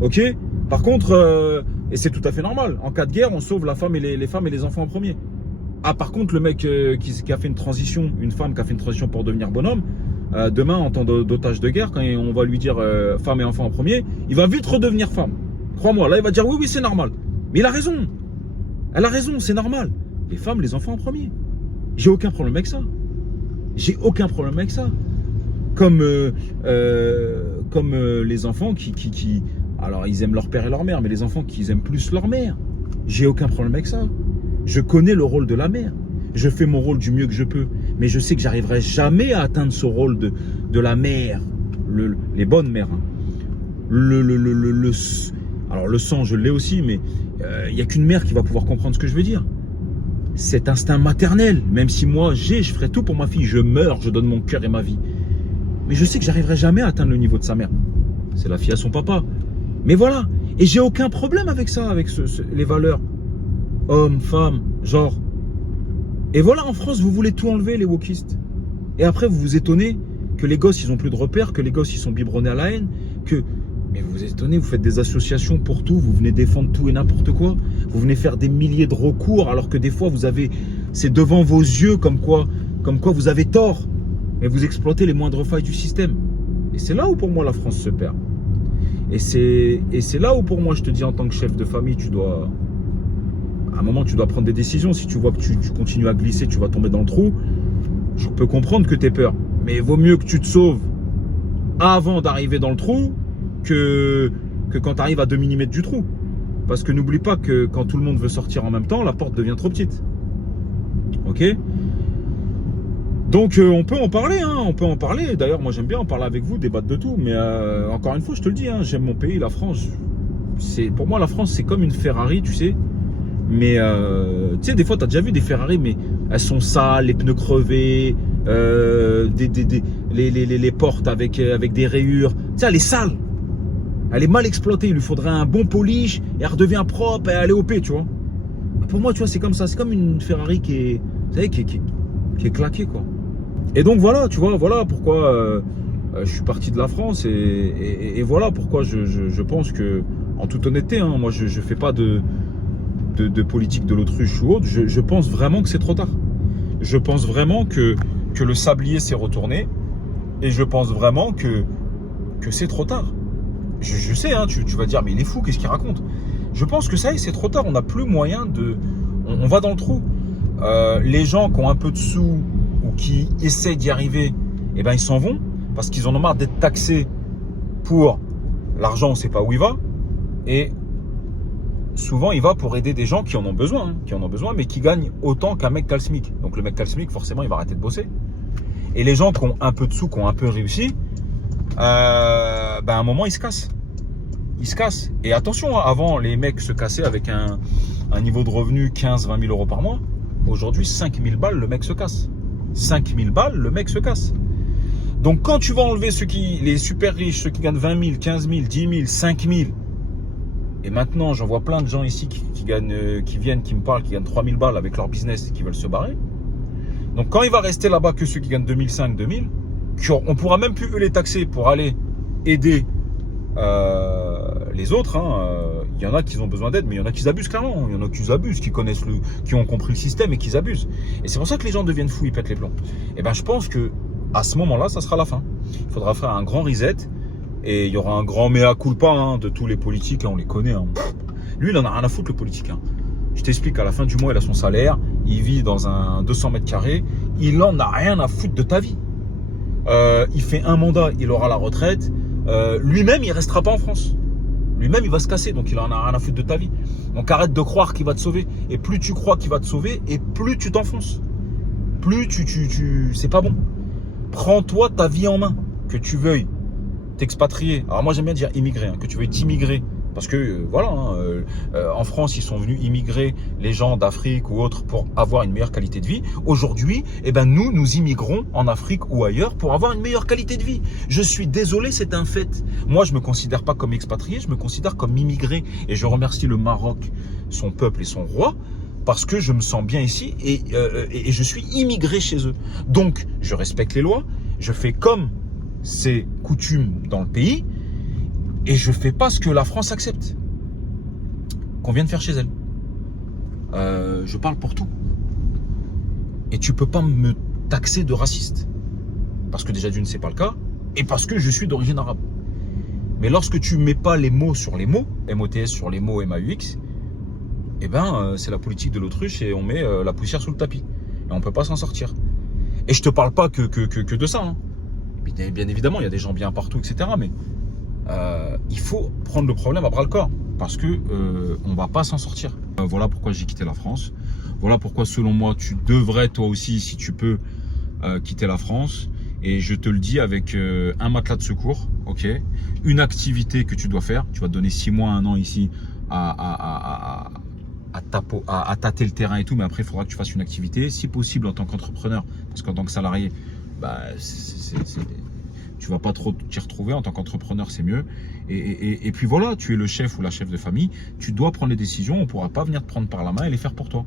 Ok? Par contre, et c'est tout à fait normal. En cas de guerre, on sauve la femme et les femmes et les enfants en premier. Ah, par contre, le mec qui a fait une transition, une femme qui a fait une transition pour devenir bonhomme, demain, en tant d'otage de guerre, quand on va lui dire femme et enfant en premier, il va vite redevenir femme. Crois-moi, là, il va dire oui, c'est normal. Mais il a raison. Elle a raison, c'est normal. Les femmes, les enfants en premier. J'ai aucun problème avec ça. J'ai aucun problème avec ça. Comme les enfants qui... Alors, ils aiment leur père et leur mère, mais les enfants qui aiment plus leur mère. J'ai aucun problème avec ça. Je connais le rôle de la mère. Je fais mon rôle du mieux que je peux. Mais je sais que j'arriverai jamais à atteindre ce rôle de la mère. Les bonnes mères. Hein. Alors, le sang, je l'ai aussi, mais il n'y a qu'une mère qui va pouvoir comprendre ce que je veux dire. Cet instinct maternel, même si moi, je ferai tout pour ma fille. Je meurs, je donne mon cœur et ma vie. Mais je sais que j'arriverai jamais à atteindre le niveau de sa mère. C'est la fille à son papa. Mais voilà. Et j'ai aucun problème avec ça, avec les valeurs. Homme, femme, genre. Et voilà, en France, vous voulez tout enlever, les wokistes. Et après, vous vous étonnez que les gosses, ils ont plus de repères, que les gosses, ils sont biberonnés à la haine, que... Mais vous vous étonnez, vous faites des associations pour tout, vous venez défendre tout et n'importe quoi. Vous venez faire des milliers de recours, alors que des fois, c'est devant vos yeux comme quoi vous avez tort. Mais vous exploitez les moindres failles du système. Et c'est là où pour moi la France se perd. Et c'est là où pour moi je te dis en tant que chef de famille, à un moment tu dois prendre des décisions. Si tu vois que tu continues à glisser, tu vas tomber dans le trou, je peux comprendre que tu aies peur. Mais il vaut mieux que tu te sauves avant d'arriver dans le trou que quand tu arrives à 2 mm du trou. Parce que n'oublie pas que quand tout le monde veut sortir en même temps, la porte devient trop petite. Ok? Donc on peut en parler, hein, on peut en parler. D'ailleurs, moi j'aime bien en parler avec vous, débattre de tout. Mais encore une fois, je te le dis, hein, j'aime mon pays, la France. Pour moi, la France, c'est comme une Ferrari, tu sais. Mais tu sais, des fois, tu as déjà vu des Ferrari, mais elles sont sales, les pneus crevés, les portes avec des rayures. Tu sais, elle est sale. Elle est mal exploitée. Il lui faudrait un bon polish et elle redevient propre et elle est OP, tu vois. Pour moi, tu vois, c'est comme ça. C'est comme une Ferrari qui est, vous savez, qui est claquée, quoi. Et donc voilà, tu vois, voilà pourquoi je suis parti de la France et voilà pourquoi je pense que, en toute honnêteté, hein, moi je fais pas de politique de l'autruche ou autre. Je pense vraiment que c'est trop tard. Je pense vraiment que le sablier s'est retourné et je pense vraiment que c'est trop tard. Je sais, hein, tu vas dire, mais il est fou, qu'est-ce qu'il raconte? Je pense que ça y est, c'est trop tard. On n'a plus moyen de... On va dans le trou. Les gens qui ont un peu de sous ou qui essaient d'y arriver, eh ben, ils s'en vont parce qu'ils en ont marre d'être taxés pour l'argent, on ne sait pas où il va. Et souvent, il va pour aider des gens qui en ont besoin, mais qui gagnent autant qu'un mec qui a le SMIC. Donc le mec qui a le SMIC, forcément, il va arrêter de bosser. Et les gens qui ont un peu de sous, qui ont un peu réussi, à un moment, ils se cassent. Ils se cassent. Et attention, hein, avant, les mecs se cassaient avec un niveau de revenu 15-20 000 euros par mois. Aujourd'hui, 5 000 balles, le mec se casse. 5 000 balles, le mec se casse. Donc, quand tu vas enlever les super riches, ceux qui gagnent 20 000, 15 000, 10 000, 5 000, et maintenant, j'en vois plein de gens ici qui viennent, qui me parlent, qui gagnent 3 000 balles avec leur business et qui veulent se barrer. Donc, quand il va rester là-bas que ceux qui gagnent 2005, 2000, on pourra même plus eux les taxer pour aller aider les autres. Il y en a qui ont besoin d'aide, mais il y en a qui abusent clairement. Il y en a qui abusent, qui ont compris le système et qui abusent. Et c'est pour ça que les gens deviennent fous, ils pètent les plombs. Et ben, je pense que à ce moment-là, ça sera la fin. Il faudra faire un grand reset et il y aura un grand mea culpa de tous les politiques. Là, on les connaît. Lui, il en a rien à foutre, le politique. Je t'explique, à la fin du mois, il a son salaire, il vit dans un 200 mètres carrés, il en a rien à foutre de ta vie. Il fait un mandat, il aura la retraite. Lui-même, il restera pas en France. Lui-même, il va se casser, donc il en a rien à foutre de ta vie. Donc arrête de croire qu'il va te sauver. Et plus tu crois qu'il va te sauver, et plus tu t'enfonces. Plus c'est pas bon. Prends-toi ta vie en main. Que tu veuilles t'expatrier. Alors moi, j'aime bien dire immigrer, que tu veuilles t'immigrer. Parce que en France, ils sont venus immigrer les gens d'Afrique ou autres pour avoir une meilleure qualité de vie. Aujourd'hui, nous immigrons en Afrique ou ailleurs pour avoir une meilleure qualité de vie. Je suis désolé, c'est un fait. Moi, je me considère pas comme expatrié, je me considère comme immigré. Et je remercie le Maroc, son peuple et son roi, parce que je me sens bien ici et je suis immigré chez eux. Donc, je respecte les lois, je fais comme c'est coutume dans le pays. Et je fais pas ce que la France accepte qu'on vient de faire chez elle. Je parle pour tout. Et tu peux pas me taxer de raciste. Parce que déjà d'une, c'est pas le cas. Et parce que je suis d'origine arabe. Mais lorsque tu mets pas les mots sur les mots, MOTS sur les mots MAUX, c'est la politique de l'autruche et on met la poussière sous le tapis. Et on peut pas s'en sortir. Et je te parle pas que de ça. Bien évidemment, il y a des gens bien partout, etc. Mais il faut prendre le problème à bras le corps parce que on va pas s'en sortir. Voilà pourquoi j'ai quitté la France. Voilà pourquoi selon moi tu devrais toi aussi, si tu peux, quitter la France. Et je te le dis avec un matelas de secours, ok, une activité que tu dois faire. Tu vas te donner 6 mois, 1 an ici à tâter le terrain et tout, mais après il faudra que tu fasses une activité, si possible en tant qu'entrepreneur, parce qu'en tant que salarié, tu vas pas trop t'y retrouver. En tant qu'entrepreneur, c'est mieux. Et puis voilà, tu es le chef ou la chef de famille. Tu dois prendre les décisions. On ne pourra pas venir te prendre par la main et les faire pour toi.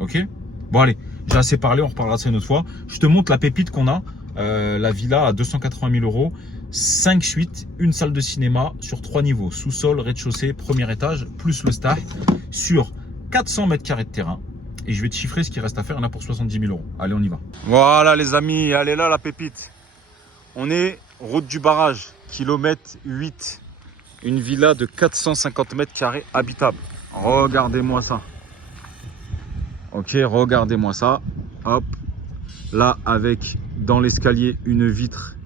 Ok? Bon, allez, j'ai assez parlé. On reparlera de ça une autre fois. Je te montre la pépite qu'on a. La villa à 280 000 euros. 5 suites, une salle de cinéma sur 3 niveaux. Sous-sol, rez-de-chaussée, premier étage, plus le staff. Sur 400 mètres carrés de terrain. Et je vais te chiffrer ce qui reste à faire. Il y en a pour 70 000 euros. Allez, on y va. Voilà, les amis. Elle est là, la pépite. On est route du barrage, kilomètre 8. Une villa de 450 mètres carrés habitable. Regardez-moi ça. Ok, regardez-moi ça. Hop. Là, avec dans l'escalier une vitre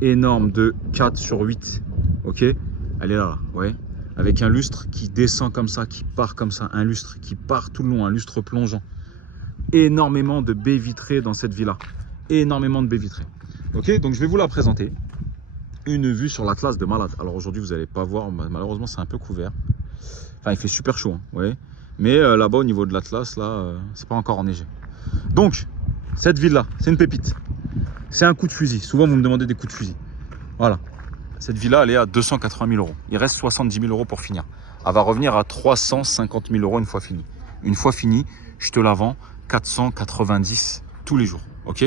énorme de 4 sur 8. Ok, elle est là, ouais. Avec un lustre qui descend comme ça, qui part comme ça. Un lustre qui part tout le long, un lustre plongeant. Énormément de baies vitrées dans cette villa. Énormément de baies vitrées. Ok, donc je vais vous la présenter. Une vue sur l'Atlas de malade. Alors aujourd'hui, vous n'allez pas voir, malheureusement, c'est un peu couvert. Enfin, il fait super chaud, hein, ouais. Mais là-bas, au niveau de l'Atlas, là, c'est pas encore enneigé. Donc, cette ville-là, c'est une pépite. C'est un coup de fusil. Souvent, vous me demandez des coups de fusil. Voilà. Cette villa, elle est à 280 000 euros. Il reste 70 000 euros pour finir. Elle va revenir à 350 000 euros une fois finie. Une fois finie, je te la vends 490 tous les jours. Ok?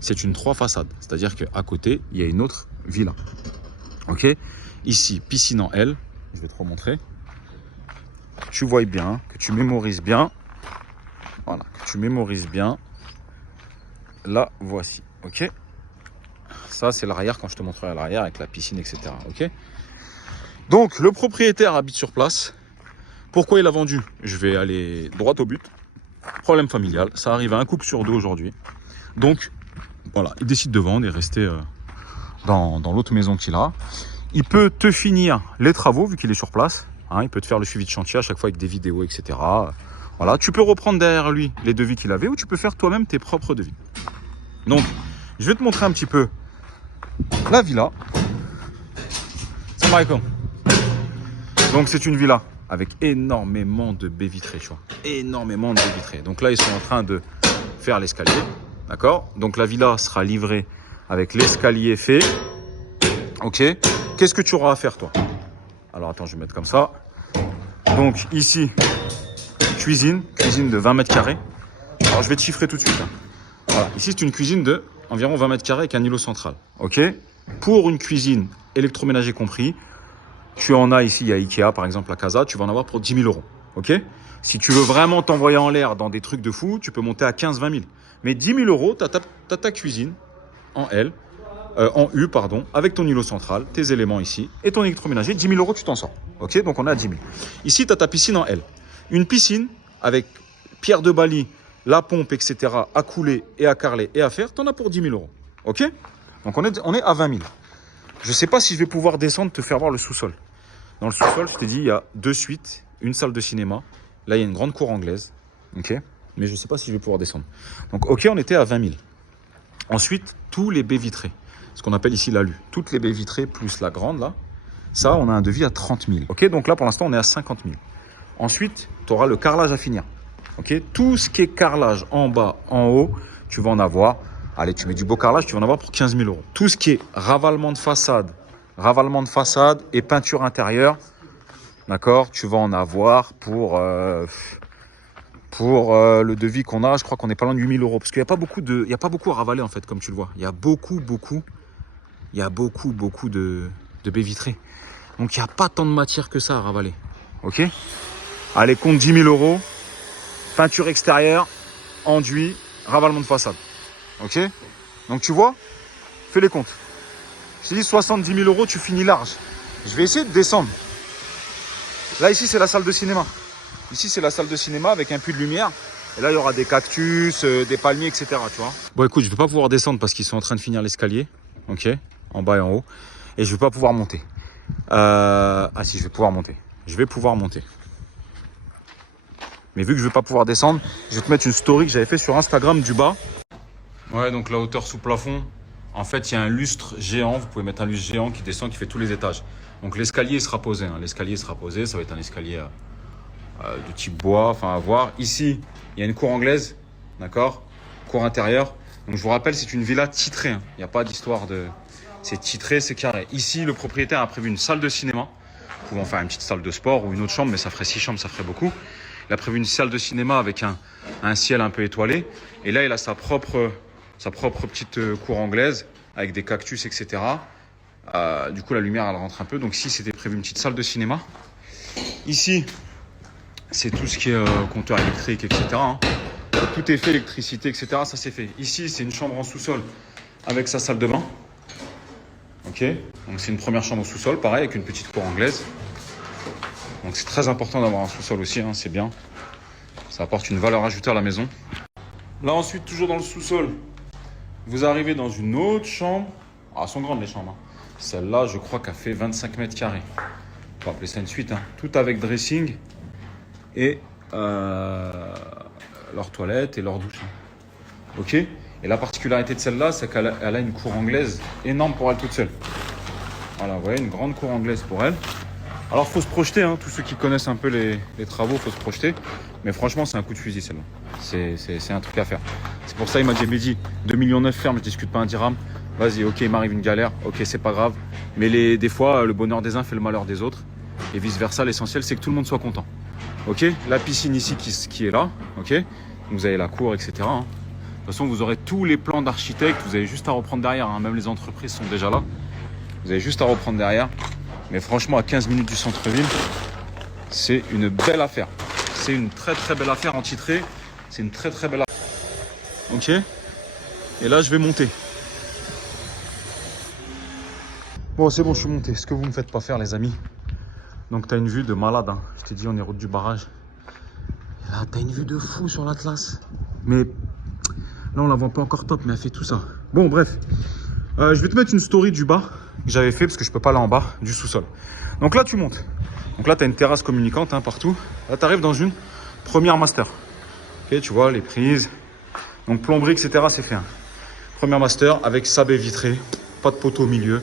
C'est une 3 façades. C'est-à-dire qu'à côté, il y a une autre villa. Ok? Ici, piscine en L. Je vais te remontrer. Tu vois bien, que tu mémorises bien. Voilà, que tu mémorises bien. Là, voici. Ok? Ça, c'est l'arrière quand je te montrerai à l'arrière avec la piscine, etc. Ok? Donc, le propriétaire habite sur place. Pourquoi il a vendu? Je vais aller droit au but. Problème familial. Ça arrive à un couple sur deux aujourd'hui. Donc, voilà, il décide de vendre et rester dans l'autre maison qu'il a. Il peut te finir les travaux vu qu'il est sur place. Hein, il peut te faire le suivi de chantier à chaque fois avec des vidéos, etc. Voilà, tu peux reprendre derrière lui les devis qu'il avait ou tu peux faire toi-même tes propres devis. Donc, je vais te montrer un petit peu la villa. Salam alaikum. Donc, c'est une villa avec énormément de baies vitrées, tu vois. Énormément de baies vitrées. Donc là, ils sont en train de faire l'escalier. D'accord? Donc, la villa sera livrée avec l'escalier fait. Ok? Qu'est-ce que tu auras à faire, toi? Alors, attends, je vais mettre comme ça. Donc, ici, cuisine de 20 mètres carrés. Alors, je vais te chiffrer tout de suite. Hein. Voilà. Ici, c'est une cuisine de environ 20 mètres carrés avec un îlot central. Ok? Pour une cuisine, électroménager compris, tu en as ici, il y a Ikea, par exemple, la Casa, tu vas en avoir pour 10 000 euros. Ok? Si tu veux vraiment t'envoyer en l'air dans des trucs de fou, tu peux monter à 15-20 000. Mais 10 000 euros, tu as ta cuisine en L, en U, pardon, avec ton îlot central, tes éléments ici, et ton électroménager, 10 000 euros, tu t'en sors. Ok? Donc, on est à 10 000. Ici, tu as ta piscine en L. Une piscine avec pierre de Bali, la pompe, etc., à couler et à carreler et à faire, tu en as pour 10 000 euros. Ok? Donc, on est à 20 000. Je ne sais pas si je vais pouvoir descendre, te faire voir le sous-sol. Dans le sous-sol, je t'ai dit, il y a 2 suites, une salle de cinéma. Là, il y a une grande cour anglaise. Ok? Mais je ne sais pas si je vais pouvoir descendre. Donc, ok, on était à 20 000. Ensuite, tous les baies vitrées. Ce qu'on appelle ici l'alu. Toutes les baies vitrées plus la grande, là. Ça, on a un devis à 30 000. Ok? Donc là, pour l'instant, on est à 50 000. Ensuite, tu auras le carrelage à finir. Ok? Tout ce qui est carrelage en bas, en haut, tu vas en avoir. Allez, tu mets du beau carrelage, tu vas en avoir pour 15 000 euros. Tout ce qui est ravalement de façade et peinture intérieure, d'accord, tu vas en avoir pour le devis qu'on a. Je crois qu'on n'est pas loin de 8 000 euros parce qu'il n'y a pas beaucoup à ravaler en fait, comme tu le vois. Il y a beaucoup de baies vitrées. Donc il n'y a pas tant de matière que ça à ravaler. Ok? Allez, compte 10 000 euros. Peinture extérieure, enduit, ravalement de façade. Ok? Donc tu vois, fais les comptes. Je t'ai dit 70 000 euros, tu finis large. Je vais essayer de descendre. Là, ici, c'est la salle de cinéma. Ici, c'est la salle de cinéma avec un puits de lumière. Et là, il y aura des cactus, des palmiers, etc. Tu vois? Bon, écoute, je ne vais pas pouvoir descendre parce qu'ils sont en train de finir l'escalier. Ok? En bas et en haut. Et je ne vais pas pouvoir monter. Ah si, je vais pouvoir monter. Je vais pouvoir monter. Mais vu que je ne vais pas pouvoir descendre, je vais te mettre une story que j'avais fait sur Instagram du bas. Ouais, donc la hauteur sous plafond. En fait, il y a un lustre géant. Vous pouvez mettre un lustre géant qui descend, qui fait tous les étages. Donc l'escalier sera posé. Hein. L'escalier sera posé. Ça va être un escalier de type bois. Enfin, à voir. Ici, il y a une cour anglaise. D'accord? Cour intérieure. Donc je vous rappelle, c'est une villa titrée. Hein. Il n'y a pas d'histoire de... C'est titré, c'est carré. Ici, le propriétaire a prévu une salle de cinéma. Vous pouvez en faire une petite salle de sport ou une autre chambre, mais ça ferait 6 chambres, ça ferait beaucoup. Il a prévu une salle de cinéma avec un ciel un peu étoilé. Et là, il a sa propre petite cour anglaise avec des cactus, etc. Du coup, la lumière, elle rentre un peu. Donc ici, c'était prévu une petite salle de cinéma. Ici, c'est tout ce qui est compteur électrique, etc. Hein. Tout est fait, électricité, etc. Ça, c'est fait. Ici, c'est une chambre en sous-sol avec sa salle de bain. Ok, Ok, donc c'est une première chambre au sous-sol, pareil, avec une petite cour anglaise. Donc c'est très important d'avoir un sous-sol aussi, hein, c'est bien. Ça apporte une valeur ajoutée à la maison. Là ensuite, toujours dans le sous-sol, vous arrivez dans une autre chambre. Ah, elles sont grandes les chambres. Hein. Celle-là, je crois qu'elle fait 25 mètres carrés. On va appeler ça une suite. Hein. Tout avec dressing et leur toilette et leur douche. Hein. Ok. Et la particularité de celle-là, c'est qu'elle a une cour anglaise énorme pour elle toute seule. Voilà, vous voyez, une grande cour anglaise pour elle. Alors, il faut se projeter, hein. Tous ceux qui connaissent un peu les travaux, il faut se projeter. Mais franchement, c'est un coup de fusil, celle-là. C'est un truc à faire. C'est pour ça qu'il m'a dit, Mehdi, 2,9 millions ferme, je discute pas un dirham. Vas-y, ok, il m'arrive une galère, ok, c'est pas grave. Mais des fois, le bonheur des uns fait le malheur des autres. Et vice-versa, l'essentiel, c'est que tout le monde soit content. Ok, la piscine ici qui est là, ok. Vous avez la cour, etc. Hein. De toute façon, vous aurez tous les plans d'architecte. Vous avez juste à reprendre derrière. Hein. Même les entreprises sont déjà là. Vous avez juste à reprendre derrière. Mais franchement, à 15 minutes du centre-ville, c'est une belle affaire. C'est une très très belle affaire en titré. C'est une très très belle affaire. Ok. Et là, je vais monter. Bon, c'est bon, je suis monté. Ce que vous ne me faites pas faire, les amis. Donc, tu as une vue de malade. Hein. Je t'ai dit, on est route du barrage. Et là, tu as une vue de fou sur l'Atlas. Mais là, on la voit pas encore top, mais elle fait tout ça. Bon, bref. Je vais te mettre une story du bas que j'avais fait parce que je peux pas aller en bas du sous-sol. Donc là, tu montes. Donc là, tu as une terrasse communicante hein, partout. Là, tu arrives dans une première master. Ok, tu vois, les prises. Donc plomberie, etc. c'est fait. Hein. Première master avec sa baie vitrée. Pas de poteau au milieu.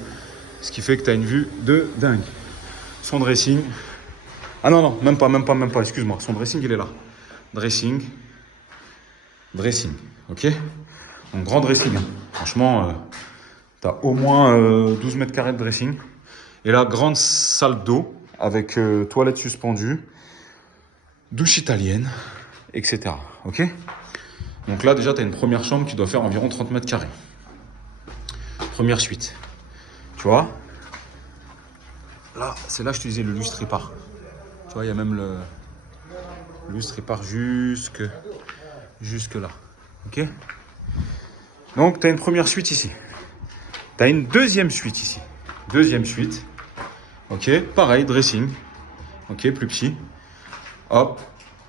Ce qui fait que tu as une vue de dingue. Son dressing. Ah non, même pas. Excuse-moi. Son dressing, il est là. Dressing. Ok. Donc grand dressing. Hein. Franchement, tu as au moins 12 mètres carrés de dressing. Et là, grande salle d'eau avec toilette suspendue, douche italienne, etc. Ok. Donc là, déjà, tu as une première chambre qui doit faire environ 30 mètres carrés. Première suite. Tu vois? Là, c'est là que je te disais le lustre répare. Tu vois, il y a même le lustre répare jusque là. Ok? Donc, tu as une première suite ici. Tu as une deuxième suite ici. Deuxième suite. Ok? Pareil, dressing. Ok, plus petit. Hop.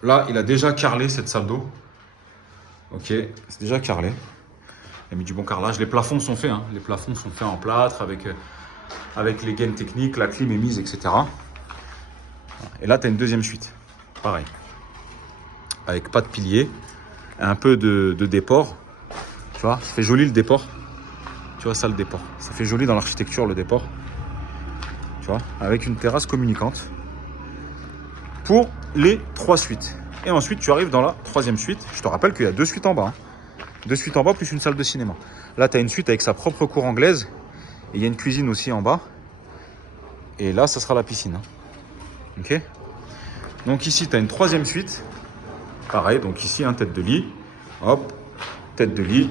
Là, il a déjà carrelé cette salle d'eau. Ok, c'est déjà carrelé. Il a mis du bon carrelage. Les plafonds sont faits. Hein. Les plafonds sont faits en plâtre avec les gaines techniques, la clim est mise, etc. Et là, tu as une deuxième suite. Pareil. Avec pas de pilier. Un peu de déport. Tu vois, ça fait joli le déport. Tu vois ça, le déport. Ça fait joli dans l'architecture, le déport. Tu vois, avec une terrasse communicante. Pour les 3 suites. Et ensuite, tu arrives dans la 3e suite. Je te rappelle qu'il y a 2 suites en bas. Hein. 2 suites en bas plus une salle de cinéma. Là, tu as une suite avec sa propre cour anglaise. Et il y a une cuisine aussi en bas. Et là, ça sera la piscine. Hein. Ok. Donc ici, tu as une 3e suite. Pareil, donc ici, hein, tête de lit. Hop. Tête de lit.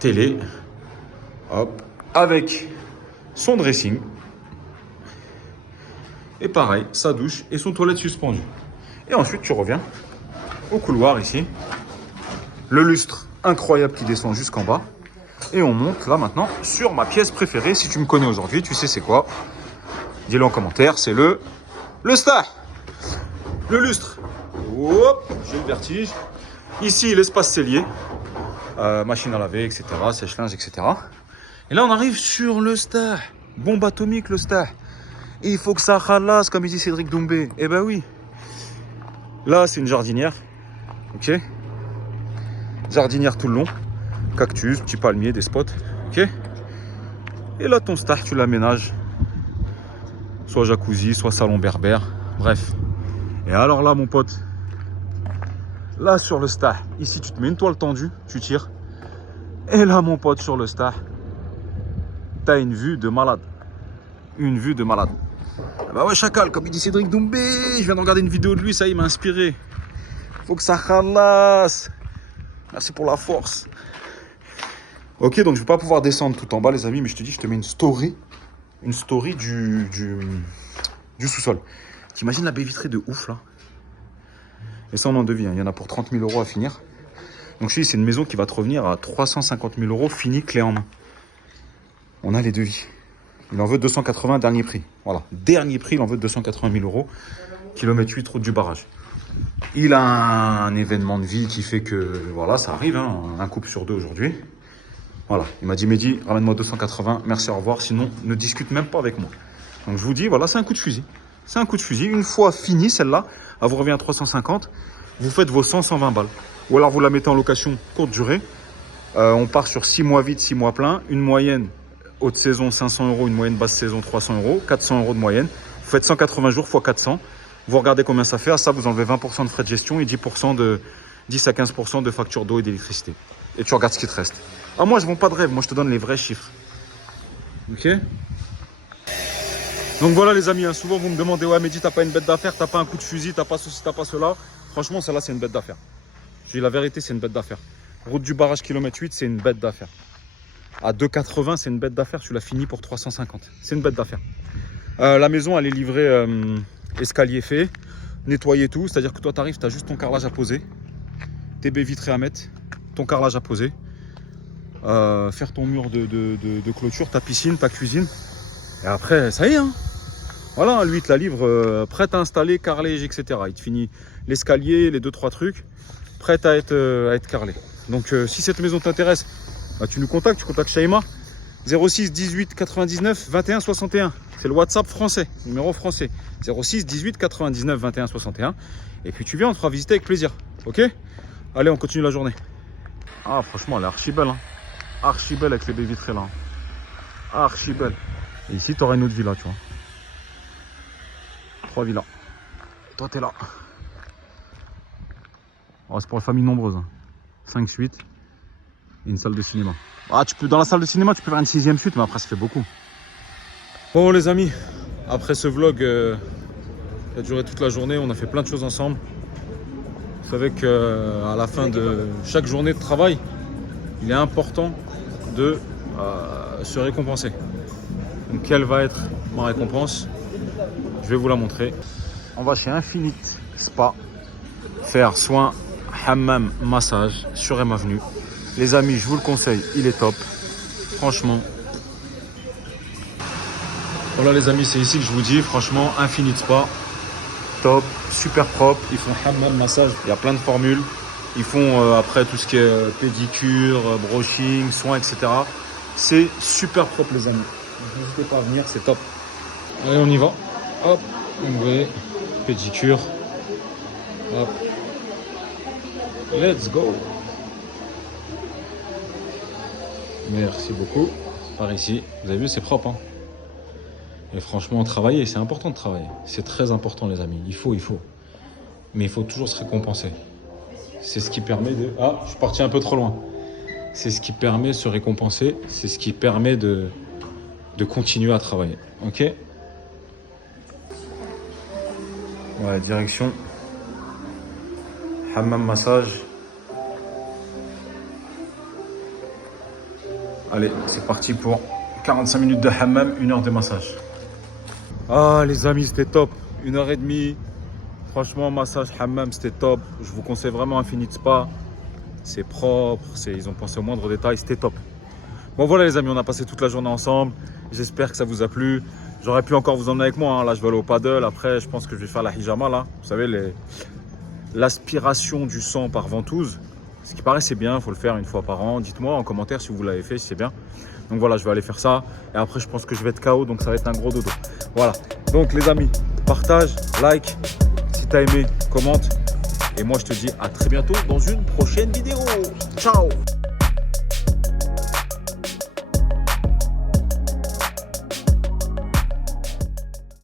Télé. Hop. Avec son dressing. Et pareil, sa douche et son toilette suspendue. Et ensuite, tu reviens au couloir ici. Le lustre incroyable qui descend jusqu'en bas. Et on monte là maintenant sur ma pièce préférée. Si tu me connais aujourd'hui, tu sais c'est quoi. Dis-le en commentaire, c'est le star. Le lustre. Hop, j'ai le vertige. Ici, l'espace cellier. Machine à laver, etc. Sèche-linge, etc. Et là, on arrive sur le star. Bombe atomique, le star. Et il faut que ça ralasse, comme il dit Cédric Doumbé. Eh ben oui. Là, c'est une jardinière. Ok. Jardinière tout le long. Cactus, petits palmiers, des spots. Ok. Et là, ton star, tu l'aménages. Soit jacuzzi, soit salon berbère. Bref. Et alors là, mon pote. Là, sur le star. Ici, tu te mets une toile tendue. Tu tires. Et là, mon pote, sur le star. T'as une vue de malade. Une vue de malade. Ah bah ouais, chacal, comme il dit Cédric Doumbé. Je viens de regarder une vidéo de lui, ça, il m'a inspiré. Faut que ça ralasse. Merci pour la force. Ok, donc je vais pas pouvoir descendre tout en bas, les amis, mais je te dis, je te mets une story du sous-sol. T'imagines la baie vitrée de ouf, là? Et ça, on en devient. Il y en a pour 30 000 € à finir. Donc je te dis, c'est une maison qui va te revenir à 350 000 € finie, clé en main. On a les devis. Il en veut 280, dernier prix. Voilà, dernier prix, il en veut 280 000 euros. Kilomètre 8, route du barrage. Il a un événement de vie qui fait que, voilà, ça arrive, hein, un couple sur deux aujourd'hui. Voilà, il m'a dit, Mehdi, ramène-moi 280, merci, au revoir, sinon ne discute même pas avec moi. Donc je vous dis, voilà, c'est un coup de fusil. C'est un coup de fusil. Une fois fini celle-là, elle vous revient à 350, vous faites vos 100, 120 balles. Ou alors vous la mettez en location courte durée. On part sur 6 mois vide, 6 mois plein. Une moyenne haute saison 500 euros, une moyenne basse saison 300 euros, 400 euros de moyenne. Vous faites 180 jours x 400. Vous regardez combien ça fait. À ça, vous enlevez 20% de frais de gestion et 10 à 15% de facture d'eau et d'électricité. Et tu regardes ce qui te reste. Ah, moi, je ne vends pas de rêve. Moi, je te donne les vrais chiffres. Ok? Donc voilà, les amis. Hein, souvent, vous me demandez, ouais, Mehdi, t'as pas une bête d'affaires, t'as pas un coup de fusil, t'as pas ceci, t'as pas cela. Franchement, celle-là, c'est une bête d'affaires. Je dis la vérité, c'est une bête d'affaires. Route du barrage kilomètre 8, c'est une bête d'affaires. À 2,80, c'est une bête d'affaires. Tu l'as fini pour 350. C'est une bête d'affaires. La maison, elle est livrée escalier fait, nettoyer tout. C'est-à-dire que toi, tu arrives, tu as juste ton carrelage à poser, tes baies vitrées à mettre, ton carrelage à poser, faire ton mur de clôture, ta piscine, ta cuisine. Et après, ça y est. Hein. Voilà, lui, il te la livre prête à installer, carrelage, etc. Il te finit l'escalier, les 2-3 trucs, prête à être carrelé. Donc, si cette maison t'intéresse, bah, tu nous contactes, tu contactes Shaima. 06 18 99 21 61. C'est le WhatsApp français, numéro français. 06 18 99 21 61. Et puis tu viens, on te fera visiter avec plaisir. Ok? Allez, on continue la journée. Ah, franchement, elle est archi belle. Hein. Archi belle avec les baies vitrées là. Hein. Archi belle. Et ici, tu auras une autre villa, tu vois. 3 villas. Toi, t'es là. Oh, c'est pour les familles nombreuses. Hein. 5 suites. Et une salle de cinéma. Ah, dans la salle de cinéma, tu peux faire une 6e suite, mais après, ça fait beaucoup. Bon, les amis, après ce vlog qui a duré toute la journée, on a fait plein de choses ensemble. Vous savez qu'à la fin de chaque journée de travail, il est important de se récompenser. Donc, quelle va être ma récompense? Je vais vous la montrer. On va chez Infinite Spa faire soin, hammam, massage sur M Avenue. Les amis, je vous le conseille, il est top. Franchement. Voilà les amis, c'est ici que je vous dis, franchement, Infinite Spa. Top, super propre. Ils font hammam, massage. Il y a plein de formules. Ils font après tout ce qui est pédicure, brushing, soins, etc. C'est super propre les amis. N'hésitez pas à venir, c'est top. Allez, on y va. Hop, on pédicure. Hop. Let's go. Merci beaucoup. Par ici, vous avez vu, c'est propre. Hein. Et franchement, travailler, c'est important de travailler. C'est très important, les amis. Il faut. Mais il faut toujours se récompenser. C'est ce qui permet de... Ah, je suis parti un peu trop loin. C'est ce qui permet de se récompenser. C'est ce qui permet de continuer à travailler. Ok? Voilà, direction. Hammam massage. Allez, c'est parti pour 45 minutes de hammam, 1 heure de massage. Ah les amis, c'était top. 1h30. Franchement, massage, hammam, c'était top. Je vous conseille vraiment Infinite Spa. C'est propre, ils ont pensé au moindre détail, c'était top. Bon voilà les amis, on a passé toute la journée ensemble. J'espère que ça vous a plu. J'aurais pu encore vous emmener avec moi. Hein. Là, je vais aller au paddle. Après, je pense que je vais faire la hijama là. Vous savez, l'aspiration du sang par ventouse. Ce qui paraît, c'est bien, il faut le faire une fois par an. Dites-moi en commentaire si vous l'avez fait, si c'est bien. Donc voilà, je vais aller faire ça. Et après, je pense que je vais être KO, donc ça va être un gros dodo. Voilà. Donc les amis, partage, like. Si tu as aimé, commente. Et moi, je te dis à très bientôt dans une prochaine vidéo. Ciao!